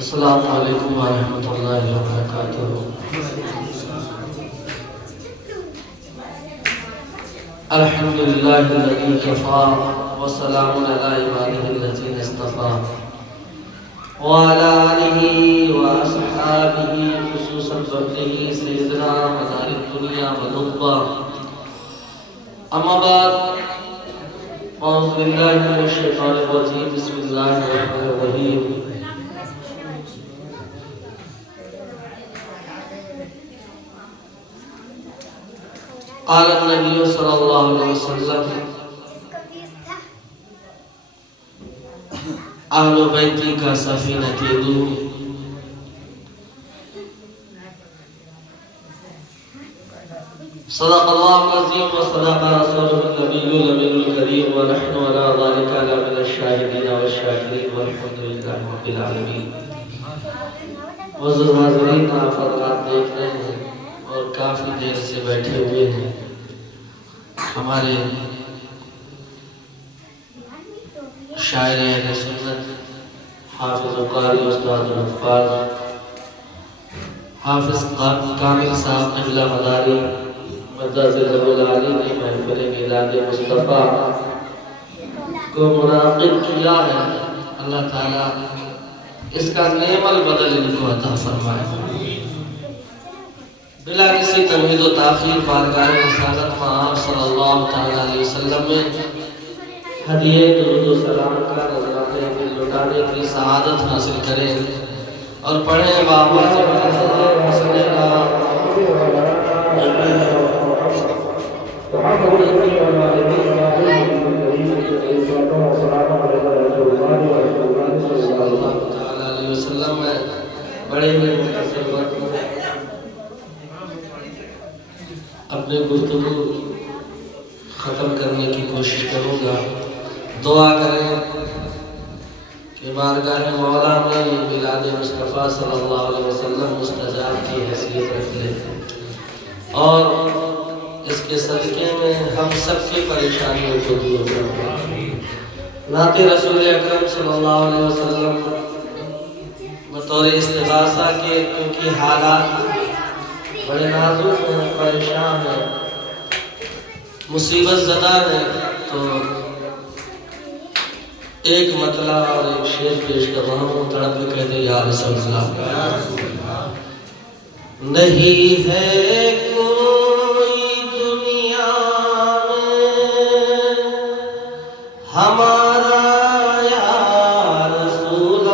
السلام علیکم ورحمۃ اللہ وبرکاتہ۔ الحمدللہ الذی کفا وسلام علی عبادہ الذین اصطفیٰ وعلی آلہ واصحابہ خصوصاً فضلہ سیدنا مدار الدنیا ولطفہ۔ اما بعد اعوذ باللہ من الشیطان الرجیم، بسم اللہ الرحمن الرحیم۔ قال النبی صلی اللہ علیہ وسلم اہل بیتی کا سفینۃ نوح۔ صدق اللہ العظیم وصدق رسولہ النبی الامین الکریم ونحن علی ذلک لمن الشاہدین والشاکرین والحمد للہ رب العالمین۔ معزز حاضرین، آپ حضرات دیکھ رہے ہیں اور کافی دیر سے بیٹھے ہوئے ہیں، ہمارے شاعر اہل سنت حافظ قاری استاد الحفاظ حافظ کامل صاحب قبلہ مداری مدد العالی نے محفل میلاد مصطفیٰ کو منعقد کیا ہے۔ اللہ تعالیٰ اس کا نعم البدل ان کو عطا فرمائے۔ بلا کسی تمہید و تاخیر بارگاہ رسالت آپ صلی اللہ تعالیٰ علیہ وسلم میں ہدیہ درود و سلام کا نظرات دل لٹانے کی سعادت حاصل کریں اور پڑھیں بابا سے مسئلے کا بڑے ہوئے مختصر وقت میں اپنے گفتگو ختم کرنے کی کوشش کروں گا۔ دعا کریں کہ بارگاہ مولا میں میلاد مصطفیٰ صلی اللہ علیہ وسلم مستجاب کی حیثیت رکھ لے اور اس کے صدقے میں ہم سب کی پریشانیوں کو دور کریں۔ نعت رسول اکرم صلی اللہ علیہ وسلم بطور استغاثہ کے، کیونکہ حالات بڑے نازک ہیں، پریشان ہیں، مصیبت زدہ ہیں، تو ایک مطلع اور ایک شعر پیش کر رہا ہوں۔ تڑپ کے کہتے یا رسول اللہ، نہیں ہے کوئی دنیا میں ہمارا رسول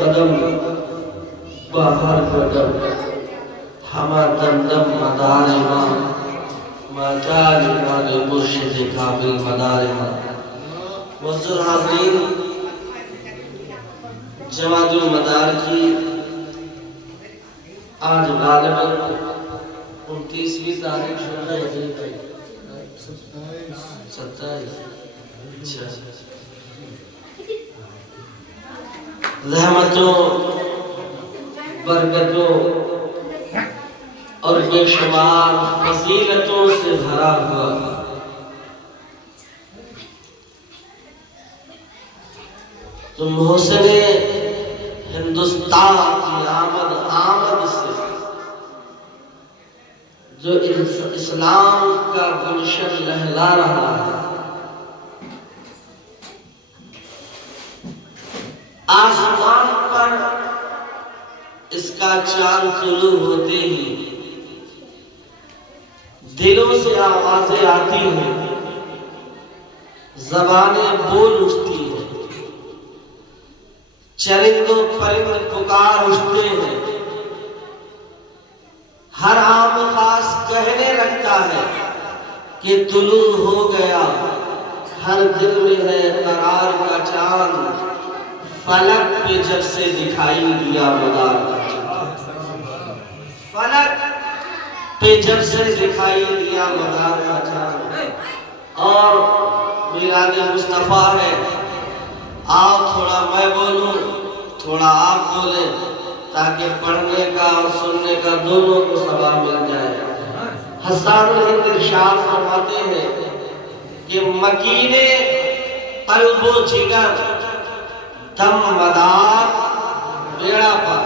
قدم باہر قدم ہما دمدم مدار ما جال مال مرشد کامل مدار معزز حاضرین، جماعت المدار کی آج غالباً 29ویں تاریخ ہے، 27 رحمتوں برکتوں اور بے شمار فضیلتوں سے بھرا ہوا تو محسن ہندوستان کی آمد سے جو اسلام کا گلشن لہلا رہا ہے، آسمان پر اس کا چاند طلوع ہوتے ہی دلوں سے آوازیں آتی ہیں، زبانیں بول اٹھتی ہیں، چرند و پرند پکار اٹھتے ہیں، ہر عام خاص کہنے لگتا ہے کہ طلوع ہو گیا، ہر دل میں ہے قرار کا چاند، فلک پہ جب سے دکھائی دیا مدار کا چاند، فلک پہ جب سے دکھائی دیا مدار کا چاند۔ اور میلاد مصطفیٰ ہے، آپ تھوڑا میں بولوں تھوڑا آپ بولیں تاکہ پڑھنے کا اور سننے کا دونوں کو ثواب مل جائے۔ حسان الہند ارشاد فرماتے ہیں کہ مکین قلب و جگر دم مدار بیڑا پار۔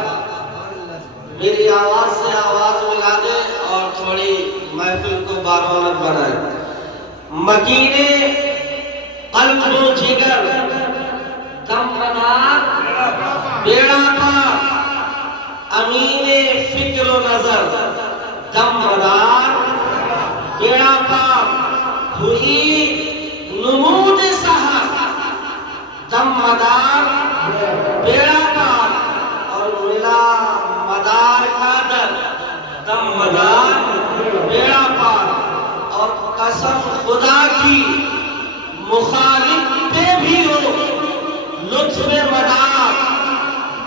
میری آواز سے آواز ملا دے اور تھوڑی محفل کو بارونق بنائے۔ مکین قلب و جگر دم مدار بیڑا پار، امین فکر و نظر دم مدار بیڑا پار، ہوئی نمود سحر دم مدار بیڑا پار، اور ملا مدار کا در دم مدار بیڑا پار۔ اور قسم خدا کی مخالف پہ بھی ہو لطف مدار،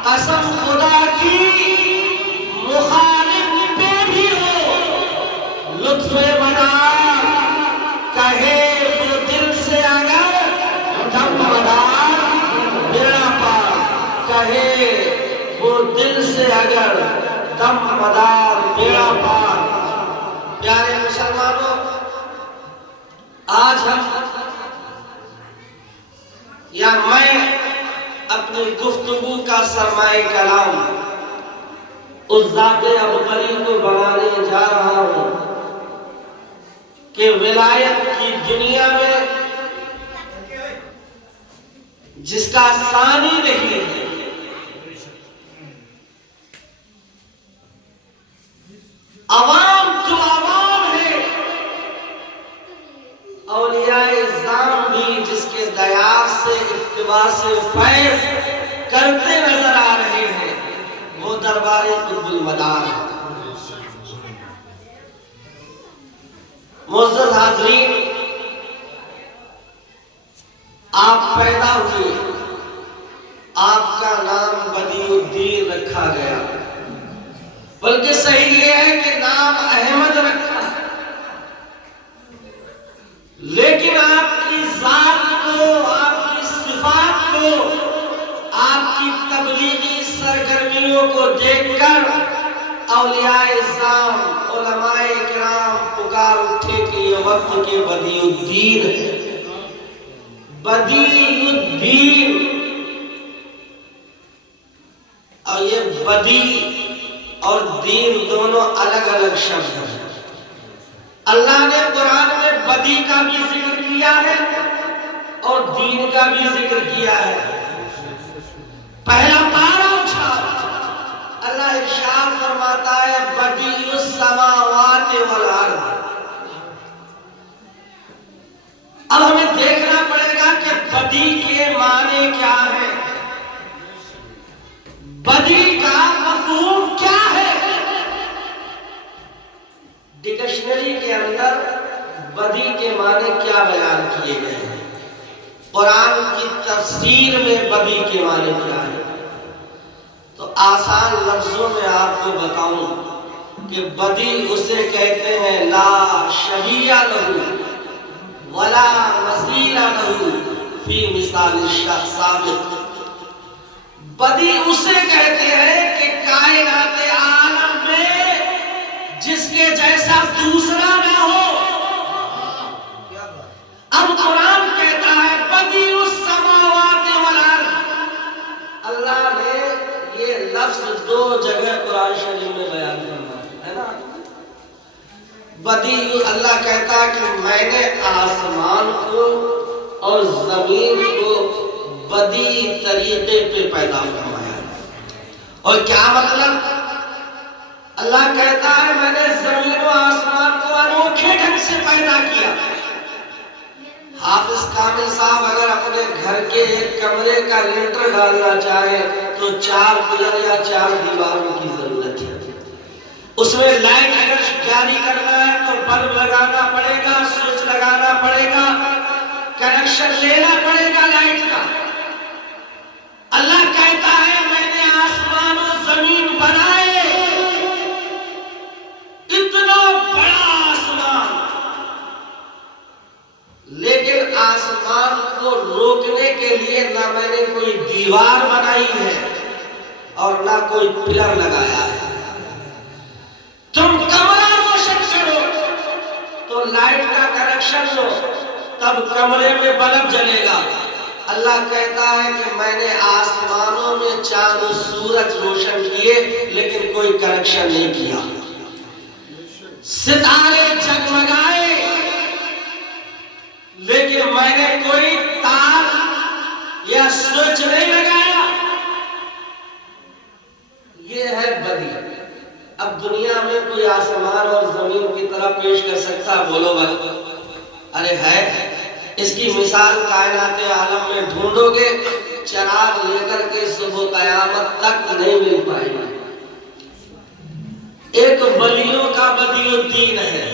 قسم خدا کی مخالف پہ بھی ہو لطف مدار، کہے وہ دل سے اگر دم مدار بیڑا پار، کہے وہ دل سے اگر دم مدار بیڑا پار۔ پیارے مسلمانوں، آج ہم یا میں اپنی گفتگو کا سرمایہ کلام اس ذات ابقری کو بنانے جا رہا ہوں کہ ولایت کی دنیا میں جس کا ثانی نہیں ہے، عوام جو عوام ہے، اولیاء اعظام بھی جس کے دیار سے اقتباس سے فیض کرتے نظر آ رہے ہیں، وہ دربار قطب المدار ہے۔ معزز حاضرین، آپ پیدا ہوئے، آپ کا نام بدیع الدین رکھا گیا، بلکہ صحیح یہ ہے کہ نام احمد رکھا، لیکن آپ کی ذات کو، آپ کی صفات کو، آپ کی تبلیغی سرگرمیوں کو دیکھ کر اولیاء اعظام، علماء کرام پکار اٹھے کہ یہ وقت کے بدیع الدین ہے۔ بدیع الدین، اور یہ بدیع اور دین دونوں الگ الگ شبد ہیں۔ اللہ نے قرآن میں بدیع کا بھی ذکر کیا ہے اور دین کا بھی ذکر کیا ہے۔ پہلا پارہ اٹھا، اللہ ارشاد فرماتا ہے بدیع السماوات والارض۔ اب ہمیں دیکھنا پڑے گا کہ بدیع کے معنی کیا ہیں۔ ڈکشنری کے اندر بدی کے معنی کیا بیان کیے گئے ہیں، قرآن کی تفسیر میں بدی کے معنی کیا ہے؟ تو آسان لفظوں میں آپ کو بتاؤں کہ بدی اسے کہتے ہیں لا شبیہ لہو ولا مثیل لہو فی مثال الشخص ثابت۔ بدی اسے کہتے ہیں کہ کائنات عالم میں جس کے جیسا دوسرا نہ ہو۔ اب قرآن کہتا ہے بدی السماوات والارض۔ اللہ نے یہ لفظ دو جگہ قرآن شریف میں بیان کرنا ہے نا۔ بدی اللہ کہتا ہے کہ میں نے آسمان کو اور زمین کو بدی طریقے پہ پیدا فرمایا۔ اور کیا مطلب؟ اللہ کہتا ہے میں نے زمین و آسمان کو انوکھے ڈھنگ سے پیدا کیا۔ حافظ کامل صاحب اگر اپنے گھر کے ایک کمرے کا لنٹر ڈالنا چاہے تو 4 پلر یا 4 دیواروں کی ضرورت ہے۔ اس میں لائٹ اگر جاری کرنا ہے تو بلب لگانا پڑے گا، سوئچ لگانا پڑے گا، کنیکشن لینا پڑے گا لائٹ کا۔ اللہ کہتا ہے میں نے آسمان و زمین بنائے، اتنا بڑا آسمان، لیکن آسمان کو روکنے کے لیے نہ میں نے کوئی دیوار بنائی ہے اور نہ کوئی پلر لگایا ہے۔ تم کمرہ روشن کرو تو لائٹ کا کنیکشن لو، تب کمرے میں بلب جلے گا۔ اللہ کہتا ہے کہ میں نے آسمانوں میں چاند و سورج روشن کیے لیکن کوئی کنیکشن نہیں کیا۔ ستارے جگمگائے لیکن میں نے کوئی تار یا سوئچ نہیں لگایا۔ یہ ہے بدی۔ اب دنیا میں کوئی آسمان اور زمین کی طرح پیش کر سکتا؟ بولو بھائی، ارے ہے۔ اس کی مثال کائنات عالم میں ڈھونڈو گے، چراغ لے کر کے صبح قیامت تک نہیں مل پائے گا۔ ایک ولیوں کا بدی الدین ہے،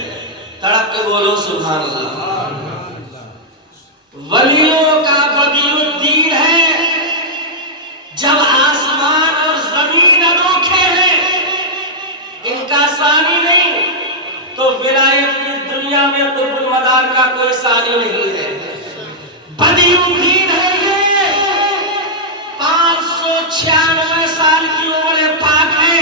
تڑپ کے بولو سبحان اللہ۔ ولیوں کا بدی الدین ہے۔ جب آسمان اور زمین انوکھے ہیں، ان کا ثانی نہیں، تو ولایت کی دنیا میں قطب المدار کا کوئی ثانی نہیں ہے۔ بدی الدین ہے یہ، 596 سال کی عمر پاک ہے۔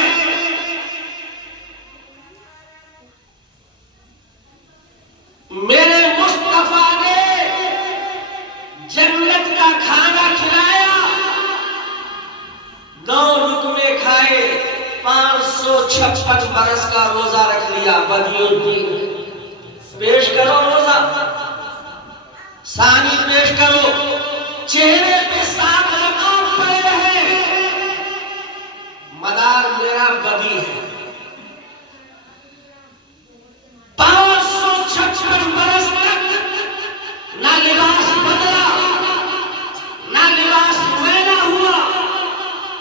میرے مصطفیٰ نے جنت کا کھانا کھلایا، 9 لقمے کھائے، 556 برس کا روزہ رکھ لیا۔ بدی الدین پیش کرو روزہ، ثانی پیش کرو، چہرے پہ 7 لقاب پڑے ہیں، مدار میرا بدی ہے۔ 556 برس تک نہ لباس بدلا، نہ لباس میلا ہوا،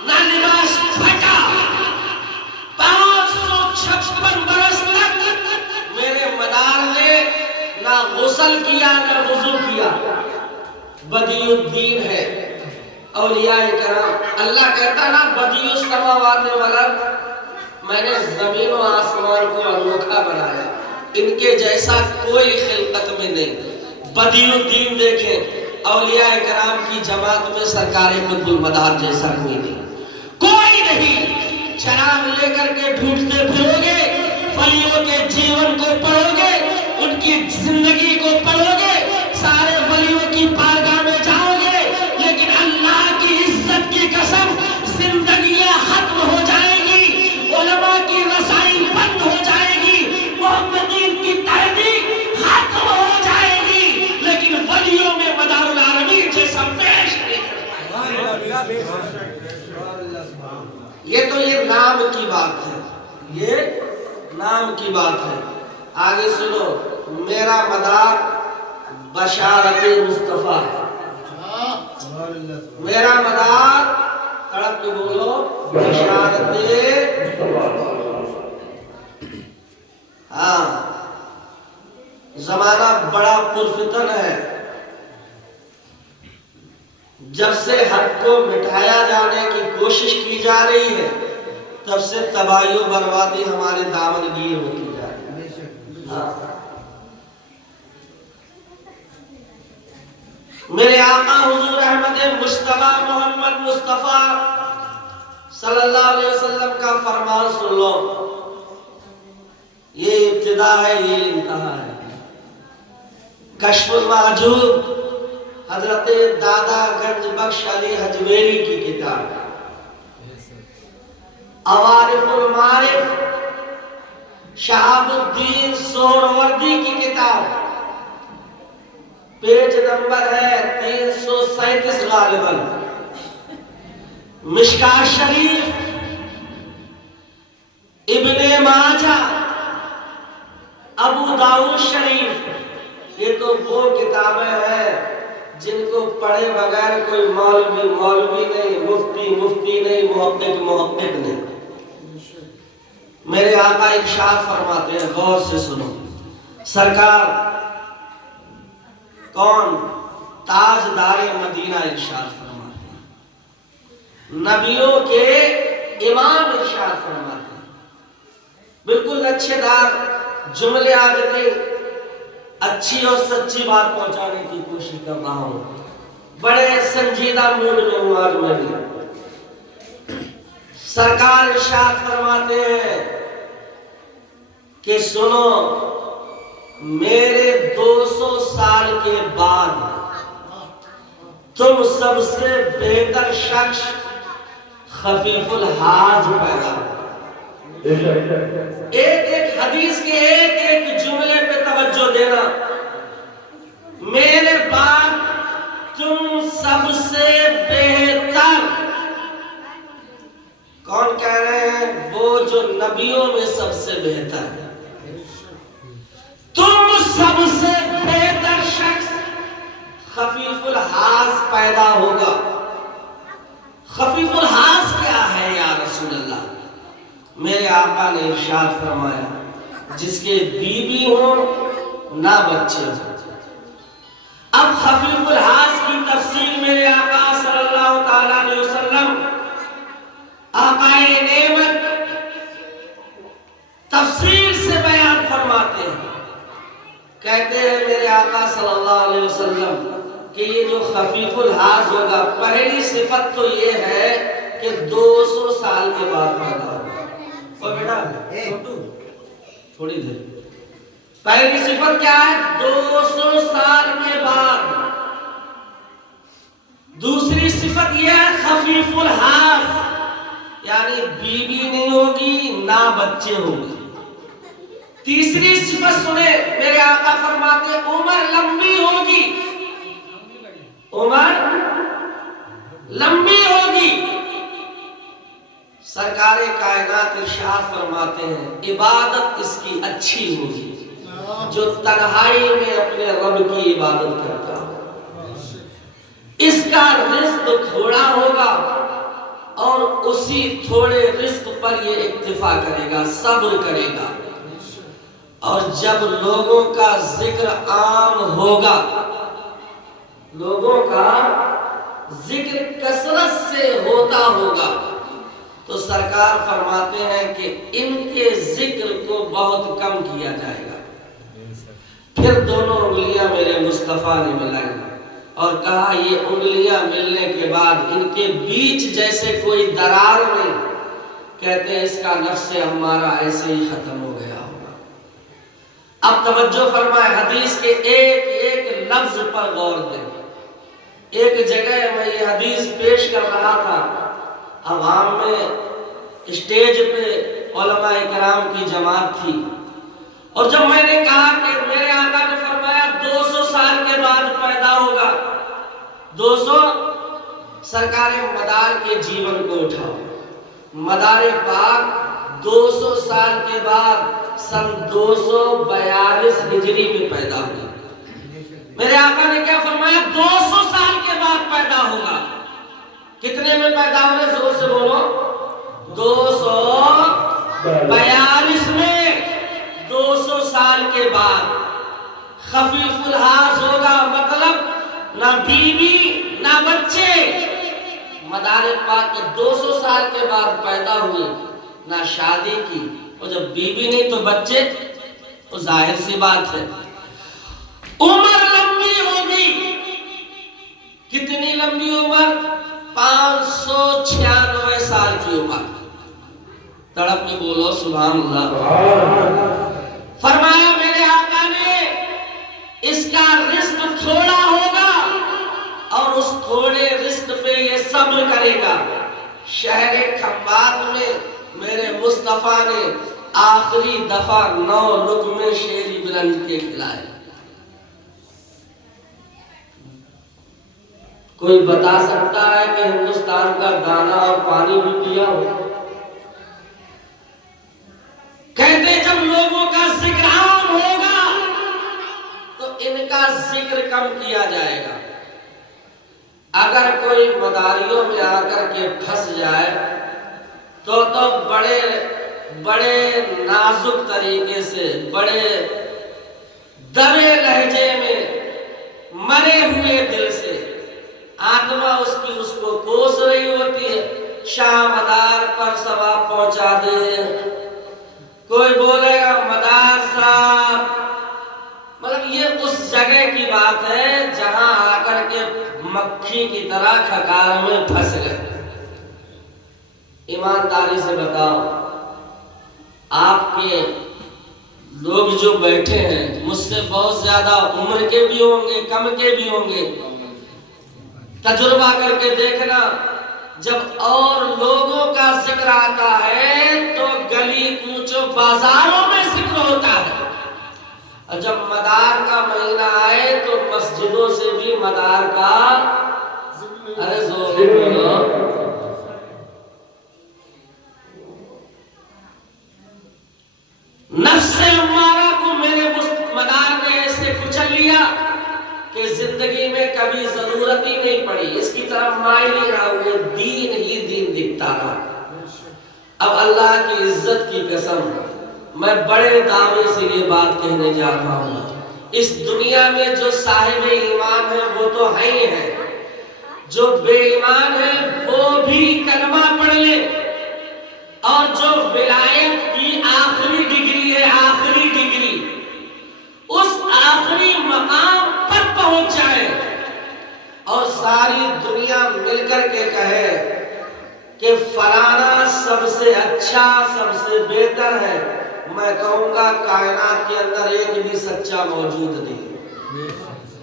نہ لباس پھٹا۔ 556 برس تک میرے مدار نے نہ غسل کیا نہ وضو کیا۔ بدی الدین ہے۔ اولیاء کرام، اللہ کہتا نا بدی السماوات والارض، میں نے زمین و آسمان کو انوکھا بنایا، ان کے جیسا کوئی خلقت میں نہیں۔ بدی الدین دیکھیں، اولیاء کرام کی جماعت میں سرکار قطب المدار جیسا کوئی نہیں، کوئی نہیں۔ چراغ لے کر کے ڈھونڈتے پھرو گے، ولیوں کے جیون کو پڑھو گے، ان کی زندگی کو پڑھو گے، سارے ولیوں کی بارگاہ میں جاؤ گے، لیکن اللہ کی عزت کی قسم زندگیاں ختم ہو جائیں گی، علماء کی رسائی بند ہو جائے گی، محمدین کی تحریک ختم ہو جائے گی، لیکن ولیوں میں مدار العالمین جیسا پیش نہیں کر پائے گی۔ یہ تو یہ نام کی بات ہے، یہ نام کی بات ہے۔ آگے سنو، میرا مدار بشارت مصطفیٰ ہے۔ میرا مدار، تڑپ کے بولو، بشارت مصطفیٰ۔ ہاں، زمانہ بڑا پرفتن ہے. جب سے حق کو مٹھایا جانے کی کوشش کی جا رہی ہے تب سے تباہی و بربادی ہمارے دامن گیر ہوتی جا رہی ہے. میرے آقا حضور احمد مجتبی محمد مصطفیٰ صلی اللہ علیہ وسلم کا فرمان سن لو. یہ ابتدا ہے، یہ انتہا ہے. کشف المحجوب حضرت دادا گنج بخش علی حجویری کی کتاب. عوارف المعارف شہاب الدین سہروردی کی کتاب. پیج نمبر ہے 337 غالباً. مشکات شریف، ابن ماجہ، ابو داؤد شریف، یہ تو وہ کتابیں ہیں جن کو پڑھے بغیر کوئی مولوی نہیں، مفتی نہیں، محقق نہیں. میرے آقا ارشاد فرماتے ہیں، غور سے سنو. سرکار کون؟ تاجدار مدینہ ارشاد فرماتے ہیں، نبیوں کے امام ارشاد فرماتے ہیں. بالکل اچھے دار جملے آج نہیں، اچھی اور سچی بات پہنچانے کی کوشش کر رہا ہوں. بڑے سنجیدہ موڈ میں ہوں آج میں بھی. سرکار ارشاد فرماتے ہیں کہ سنو، میرے 200 سال کے بعد تم سب سے بہتر شخص خفیف الحاظ پیدا ہو. ایک حدیث کے ایک جملے پہ توجہ دینا. میرے بعد تم سب سے بہتر. کون کہہ رہے ہیں؟ وہ جو نبیوں میں سب سے بہتر ہے. تم سب سے بہتر شخص خفیف الحاظ پیدا ہوگا. خفیف الحاظ کیا ہے یا رسول اللہ؟ میرے آقا نے ارشاد فرمایا، جس کے بیوی ہوں نہ بچے ہوں. اب خفیف الحاظ کی تفسیر میرے آقا صلی اللہ تعالیٰ علیہ وسلم، آقائے نعمت، تفسیر سے بیان فرماتے ہیں. کہتے ہیں میرے آقا صلی اللہ علیہ وسلم کہ یہ جو خفیف الحاظ ہوگا، پہلی صفت تو یہ ہے کہ 200 سال کے بعد پیدا ہوگا. بیٹا تھوڑی دیر، پہلی صفت کیا ہے؟ 200 سال کے بعد. دوسری صفت یہ ہے خفیف الحاظ، یعنی بیوی نہیں ہوگی نہ بچے ہوگی. تیسری صفت سنے، میرے آقا فرماتے عمر لمبی ہوگی. عمر لمبی ہوگی. سرکار کائنات ارشاد فرماتے ہیں عبادت اس کی اچھی ہوگی جو تنہائی میں اپنے رب کی عبادت کرتا ہو. اس کا رزق تھوڑا ہوگا اور اسی تھوڑے رزق پر یہ اکتفا کرے گا، صبر کرے گا. اور جب لوگوں کا ذکر عام ہوگا، لوگوں کا ذکر کثرت سے ہوتا ہوگا، تو سرکار فرماتے ہیں کہ ان کے ذکر کو بہت کم کیا جائے گا. پھر دونوں انگلیاں میرے مصطفیٰ نے ملائی اور کہا یہ انگلیاں ملنے کے بعد ان کے بیچ جیسے کوئی درار نہیں. کہتے ہیں اس کا نفس ہمارا ایسے ہی ختم ہو گیا ہوگا. اب توجہ فرمائے، حدیث کے ایک لفظ پر غور دیں. ایک جگہ میں یہ حدیث پیش کر رہا تھا، عوام میں اسٹیج پہ علماء کرام کی جماعت تھی، اور جب میں نے کہا کہ میرے آقا نے فرمایا 200 سال کے بعد پیدا ہوگا، 200، سرکار مدار کے جیون کو اٹھاؤ. مدار پاک 200 سال کے بعد سن 242 ہجری میں پیدا ہوگا. میرے آقا نے کیا فرمایا؟ 200 سال کے بعد پیدا ہوگا. کتنے میں پیدا ہوگا؟ زور سے بولو. 242 میں، 200 سال کے بعد. خفیف الحاظ ہوگا، مطلب نہ بیوی نہ بچے۔ مدار پاک 200 سال کے بعد پیدا ہوئے، نہ شادی کی، اور جب بیوی نہیں تو بچے، تو ظاہر سی بات ہے عمر لمبی ہوگی۔ کتنی لمبی عمر؟ 596 سال کی عمر۔ تڑپ کے بولو سبحان اللہ۔ فرمایا میرے آقا نے اس کا رزق تھوڑا ہوگا اور اس تھوڑے رزق پہ یہ صبر کرے گا۔ شہر کھمبات میں میرے مصطفیٰ نے آخری دفعہ 9 لقمے شیری برنج کے کھلائے۔ کوئی بتا سکتا ہے کہ ہندوستان کا دانا اور پانی بھی پیا ہو؟ کہتے جب لوگوں کا ذکر عام ہوگا تو ان کا ذکر کم کیا جائے گا۔ اگر کوئی مداریوں میں آ کر کے پھنس جائے تو بڑے نازک طریقے سے، بڑے دبے لہجے میں، مرے ہوئے دل سے آتما اس کو کوس رہی ہوتی ہے، شاہ مدار پر ثواب پہنچا دے۔ کوئی بولے گا مدار صاحب، مطلب یہ اس جگہ کی بات ہے جہاں آ کر کے مکھی کی طرح کھکار میں پھنس گئے۔ ایمانداری سے بتاؤ، آپ کے لوگ جو بیٹھے ہیں مجھ سے بہت زیادہ عمر کے بھی ہوں گے، کم کے بھی ہوں گے، تجربہ کر کے دیکھنا، جب اور لوگوں کا ذکر آتا ہے تو گلی کوچوں بازاروں میں ذکر ہوتا ہے، اور جب مدار کا مہینہ آئے تو مسجدوں سے بھی مدار کا ارے زور بولو۔ نفس امارہ کو میرے مدار نے ایسے کچل لیا کہ زندگی میں کبھی ضرورت ہی نہیں پڑی، اس کی طرف مائل ہی رہا، وہ دین ہی دین دکھتا رہا۔ اب اللہ کی عزت کی قسم میں بڑے دعوے سے یہ بات کہنے جا رہا ہوں، اس دنیا میں جو صاحب ایمان ہے وہ تو ہے ہی ہے، جو بے ایمان ہے وہ بھی کلمہ پڑھ لے، اور جو ولایت کی آخری ڈگری ہے، آخری ڈگری، اس آخری مقام پر پہنچ جائے اور ساری دنیا مل کر کے کہے کہ فلانا سب سے اچھا، سب سے بہتر ہے، میں کہوں گا کائنات کے اندر ایک بھی سچا موجود نہیں۔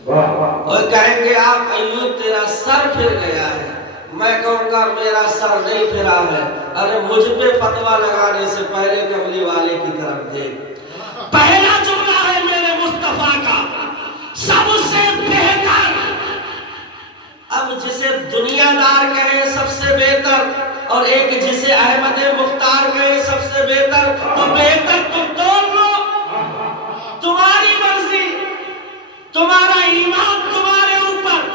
اور کہیں گے آپ ایوب تیرا سر پھر گیا ہے، میں کہوں گا میرا سر نہیں پھرا ہے، ارے مجھ پہ فتویٰ لگانے سے پہلے قبلی والے کی طرف دیکھ۔ پہلا جملہ ہے میرے مصطفیٰ کا، سب سے بہتر۔ اب جسے دنیا دار کہے سب سے بہتر، اور ایک جسے احمد مختار کہے سب سے بہتر، تو بہتر تم توڑ لو، تمہاری مرضی، تمہارا ایمان تمہارے اوپر۔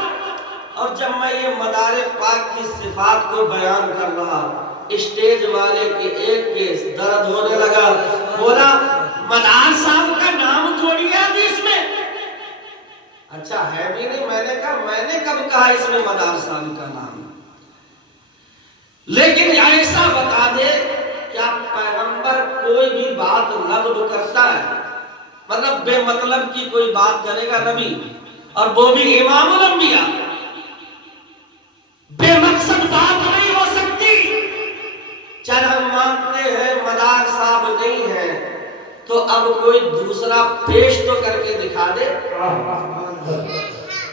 اور جب میں یہ مدار پاک کی صفات کو بیان کر رہا، اسٹیج والے کے ایک کے درد ہونے لگا، بولا مدار صاحب کا نام تھوڑی ہے حدیث میں۔ اچھا ہے بھی نہیں، میں نے کہا میں نے کب کہا اس میں مدار صاحب کا نام، لیکن ایسا بتا دے کیا پیغمبر کوئی بھی بات نقد کرتا ہے، مطلب بے مطلب کی کوئی بات کرے گا نبی، اور وہ بھی امام الانبیاء، بے مقصد بات نہیں ہو سکتی۔ چل ہم مانتے ہیں مدار صاحب نہیں ہے، تو اب کوئی دوسرا پیش تو کر کے دکھا دے،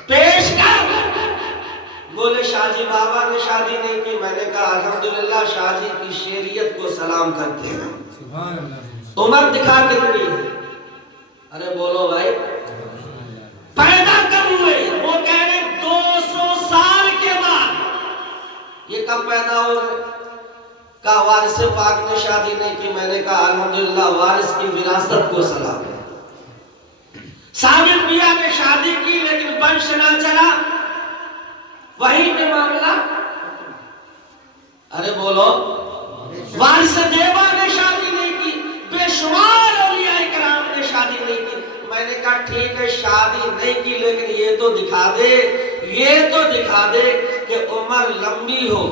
پیش کر۔ بولے شاہ جی بابا نے شادی نہیں کی، میں نے کہا الحمدللہ شاہ جی کی شریعت کو سلام کرتے ہیں۔ عمر دکھا کتنی ہے؟ ارے بولو بھائی، پیدا کب ہوئے؟ وہ کہہ رہے 200 سال کے بعد۔ یہ کب پیدا ہو گئے؟ کہا وارث پاک نے شادی نہیں کی، میں نے کہا الحمدللہ وارث کی وراثت کو سلام ہے۔ صاحب انبیاء نے شادی کی لیکن ونش نہ چلا، وہیں پہ معاملہ۔ ارے بولو، وارث دیوا نے شادی نہیں کی، بے شمار اولیاء کرام نے شادی نہیں کی، میں نے کہا ٹھیک ہے شادی نہیں کی لیکن یہ تو دکھا دے کہ عمر لمبی ہو،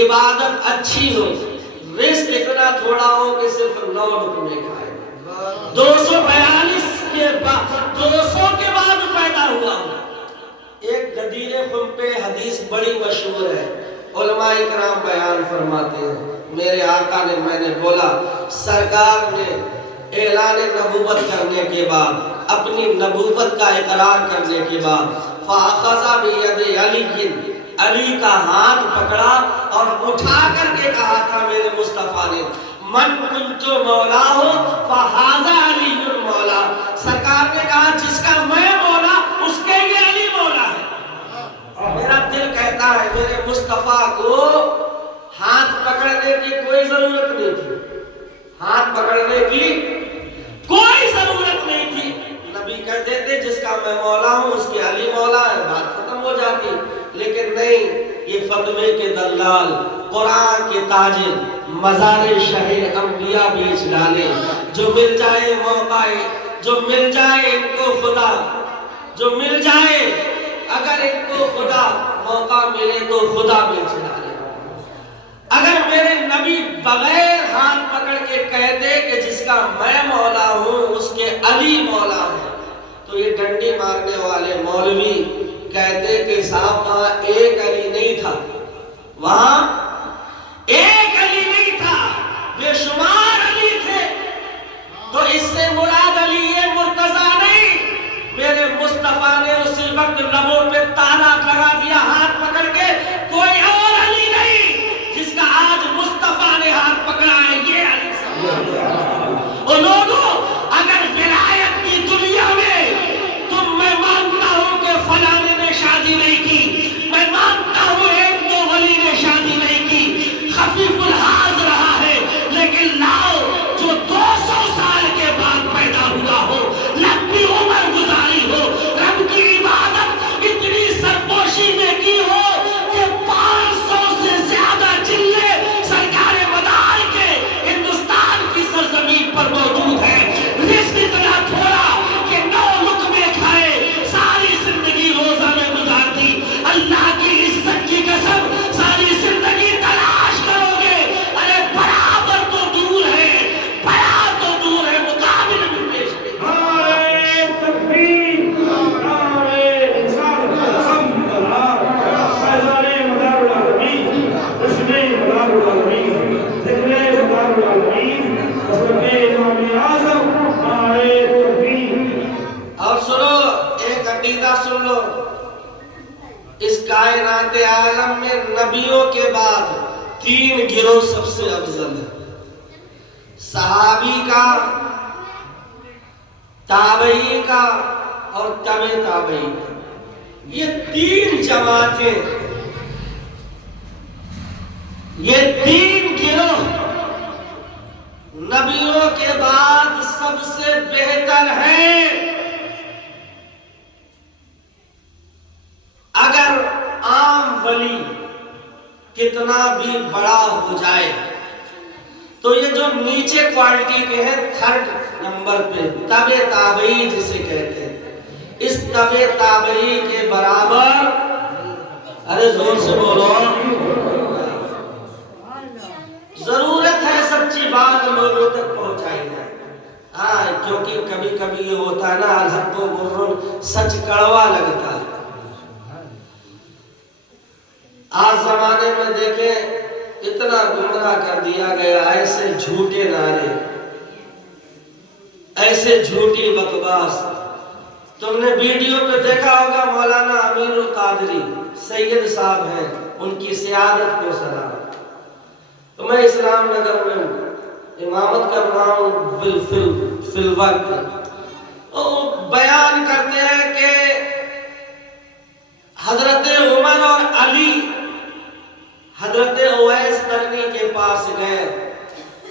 عبادت اچھی ہو، رزق اتنا تھوڑا ہو کہ صرف 9 لقمے کھائے۔ 200 کے بعد پیدا ہوا۔ ایک غدیر خم پہ حدیث بڑی مشہور ہے، علماء کرام بیان فرماتے ہیں، میرے آقا نے، میں نے بولا سرکار نے اعلان نبوت کرنے کے بعد، اپنی نبوت کا اقرار کرنے کے بعد، فَأَخَذَ بِيَدِ عَلِيٍّ، علی کا ہاتھ پکڑا اور اٹھا کر کے کہا تھا میرے مصطفیٰ نے، من کنت مولا ہو فَحَاذَ عَلِيٌّ مولا، سرکار نے کہا جس کا میں مولا اس کے یہ علی مولا ہے۔ میرا دل کہتا ہے میرے مصطفیٰ کو ہاتھ پکڑنے کی کوئی ضرورت نہیں تھی، ہاتھ پکڑنے کی کوئی ضرورت نہیں تھی، نبی کہہ دیتے جس کا میں مولا ہوں اس کی علی مولا ہے، بات ختم ہو جاتی، لیکن نہیں، یہ فتوے کے دلال، قرآن کے تاجر، مزار شہر انبیاء بیچ ڈالے، جو مل جائے موقع، جو مل جائے ان کو خدا، جو مل جائے اگر ان کو خدا موقع ملے تو خدا بیچ ڈالے۔ اگر میرے نبی بغیر ہاتھ پکڑ کے کہتے کہ جس کا میں مولا ہوں اس کے علی مولا ہے، تو یہ ڈنڈی مارنے والے مولوی کہتے کہ صاحب وہاں ایک علی نہیں تھا، وہاں ایک علی نہیں تھا، بے شمار علی تھے، تو اس سے مراد علی یہ مرتضی نہیں، میرے مصطفیٰ نے اسی وقت لبوں پہ تالا لگا دیا ہاتھ پکڑ کے، کوئی اور علی نہیں جس کا آج مصطفیٰ نے ہاتھ پکڑا ہے، یہ علی۔ اور لوگوں اگر ولایت کی دنیا میں میں مانتا ہوں کہ فلانے نے شادی نہیں کی، میں مانتا ہوں 1-2 ولی نے شادی نہیں کی، خفیف الحاظ رہا ہے، لیکن لاؤ جو 200 سال کے بعد پیدا ہوا ہو، لمبی عمر گزاری ہو، رب کی عبادت اتنی سرپوشی میں کی ہو کہ 500 سے زیادہ چلے سرکار مدار کے ہندوستان کی سرزمین پر موجود ہے، رزق اتنا تھوڑا کہ 9 لقمے کھائے، ساری زندگی روزہ میں گزار دی، اللہ کی عزت کی قسم ساری زندگی تلاش کرو گے، ارے برابر تو دور ہے، بڑا تو دور ہے، مقابل میں پیش نہیں۔ نعرہ تکبیر، نعرہ رسالت، الحمدللہ، فیضان مدار العالمین، رشد مدار العالمین، ذکر مدار العالمین، حضرت امام اعظم، نعرہ تکبیر۔ اور سنو ایک عقیدہ سن لو، اس کائنات عالم میں نبیوں کے بعد 3 گروہ سب سے افضل ہے، صحابی کا، تابعی کا اور تبع تابعی کا، یہ 3 جماعتیں، یہ 3 گروہ نبیوں کے بعد سب سے بہتر ہیں۔ اگر عام ولی کتنا بھی بڑا ہو جائے تو یہ جو نیچے کوالٹی کے ہیں 3rd نمبر پہ تبع تابعی جسے کہتے ہیں، اس تبع تابعی کے برابر، ارے زور سے بولو، ضرورت ہے سچی بات لوگوں تک پہنچائی جائے، کیونکہ کبھی کبھی یہ ہوتا ہے نا الحق و مرن، سچ کڑوا لگتا ہے۔ آج زمانے میں دیکھیں اتنا گمراہ کر دیا گیا، ایسے جھوٹے نعرے، ایسے جھوٹی بکواس۔ تم نے ویڈیو پہ دیکھا ہوگا مولانا امین القادری سید صاحب ہیں، ان کی سیادت کو سلام۔ تو میں اسلام نگر میں امامت کر رہا ہوں فی الوقت، بیان کرتے ہیں کہ حضرت عمر اور علی حضرت اویس قرنی کے پاس گئے،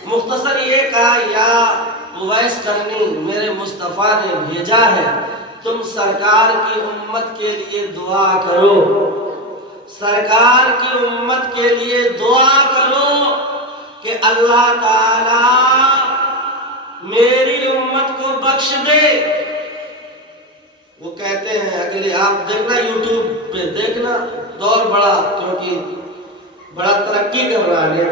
مختصر یہ کہا یا اویس قرنی میرے مصطفیٰ نے بھیجا ہے، تم سرکار کی امت کے لیے دعا کرو، سرکار کی امت کے لیے دعا کرو کہ اللہ تعالی میری امت کو بخش دے، جلدی آپ دیکھنا یوٹیوب پہ دیکھنا، دور بڑا کیونکہ بڑا ترقی کر رہا ہے.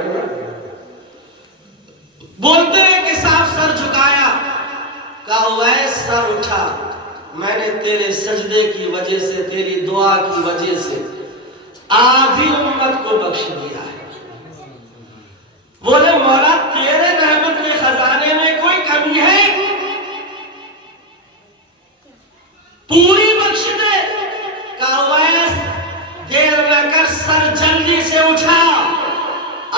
بولتے ہیں کہ صاف سر جھکایا، کہا اویس سر اٹھا، میں نے تیرے سجدے کی وجہ سے، تیری دعا کی وجہ سے آدھی امت کو بخش دیا ہے. بولے مولا تیرے رحمت کے خزانے میں کوئی کمی ہے؟ پوری بخش دے. کہا اویس دیر نہ کر، سر جلدی سے اٹھا،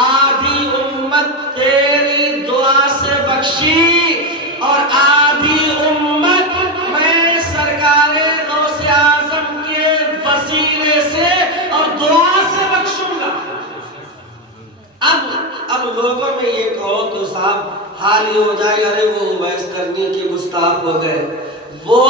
آدھی امت تیری دعا سے بخشی اور آدھی امت میں سرکار غوث اعظم کے وسیلے سے اور دعا سے بخشوں گا. اب لوگوں میں یہ کہو تو صاحب حال ہی ہو جائے، ارے وہ اویس کرنی کے گستاخ ہو گئے، وہ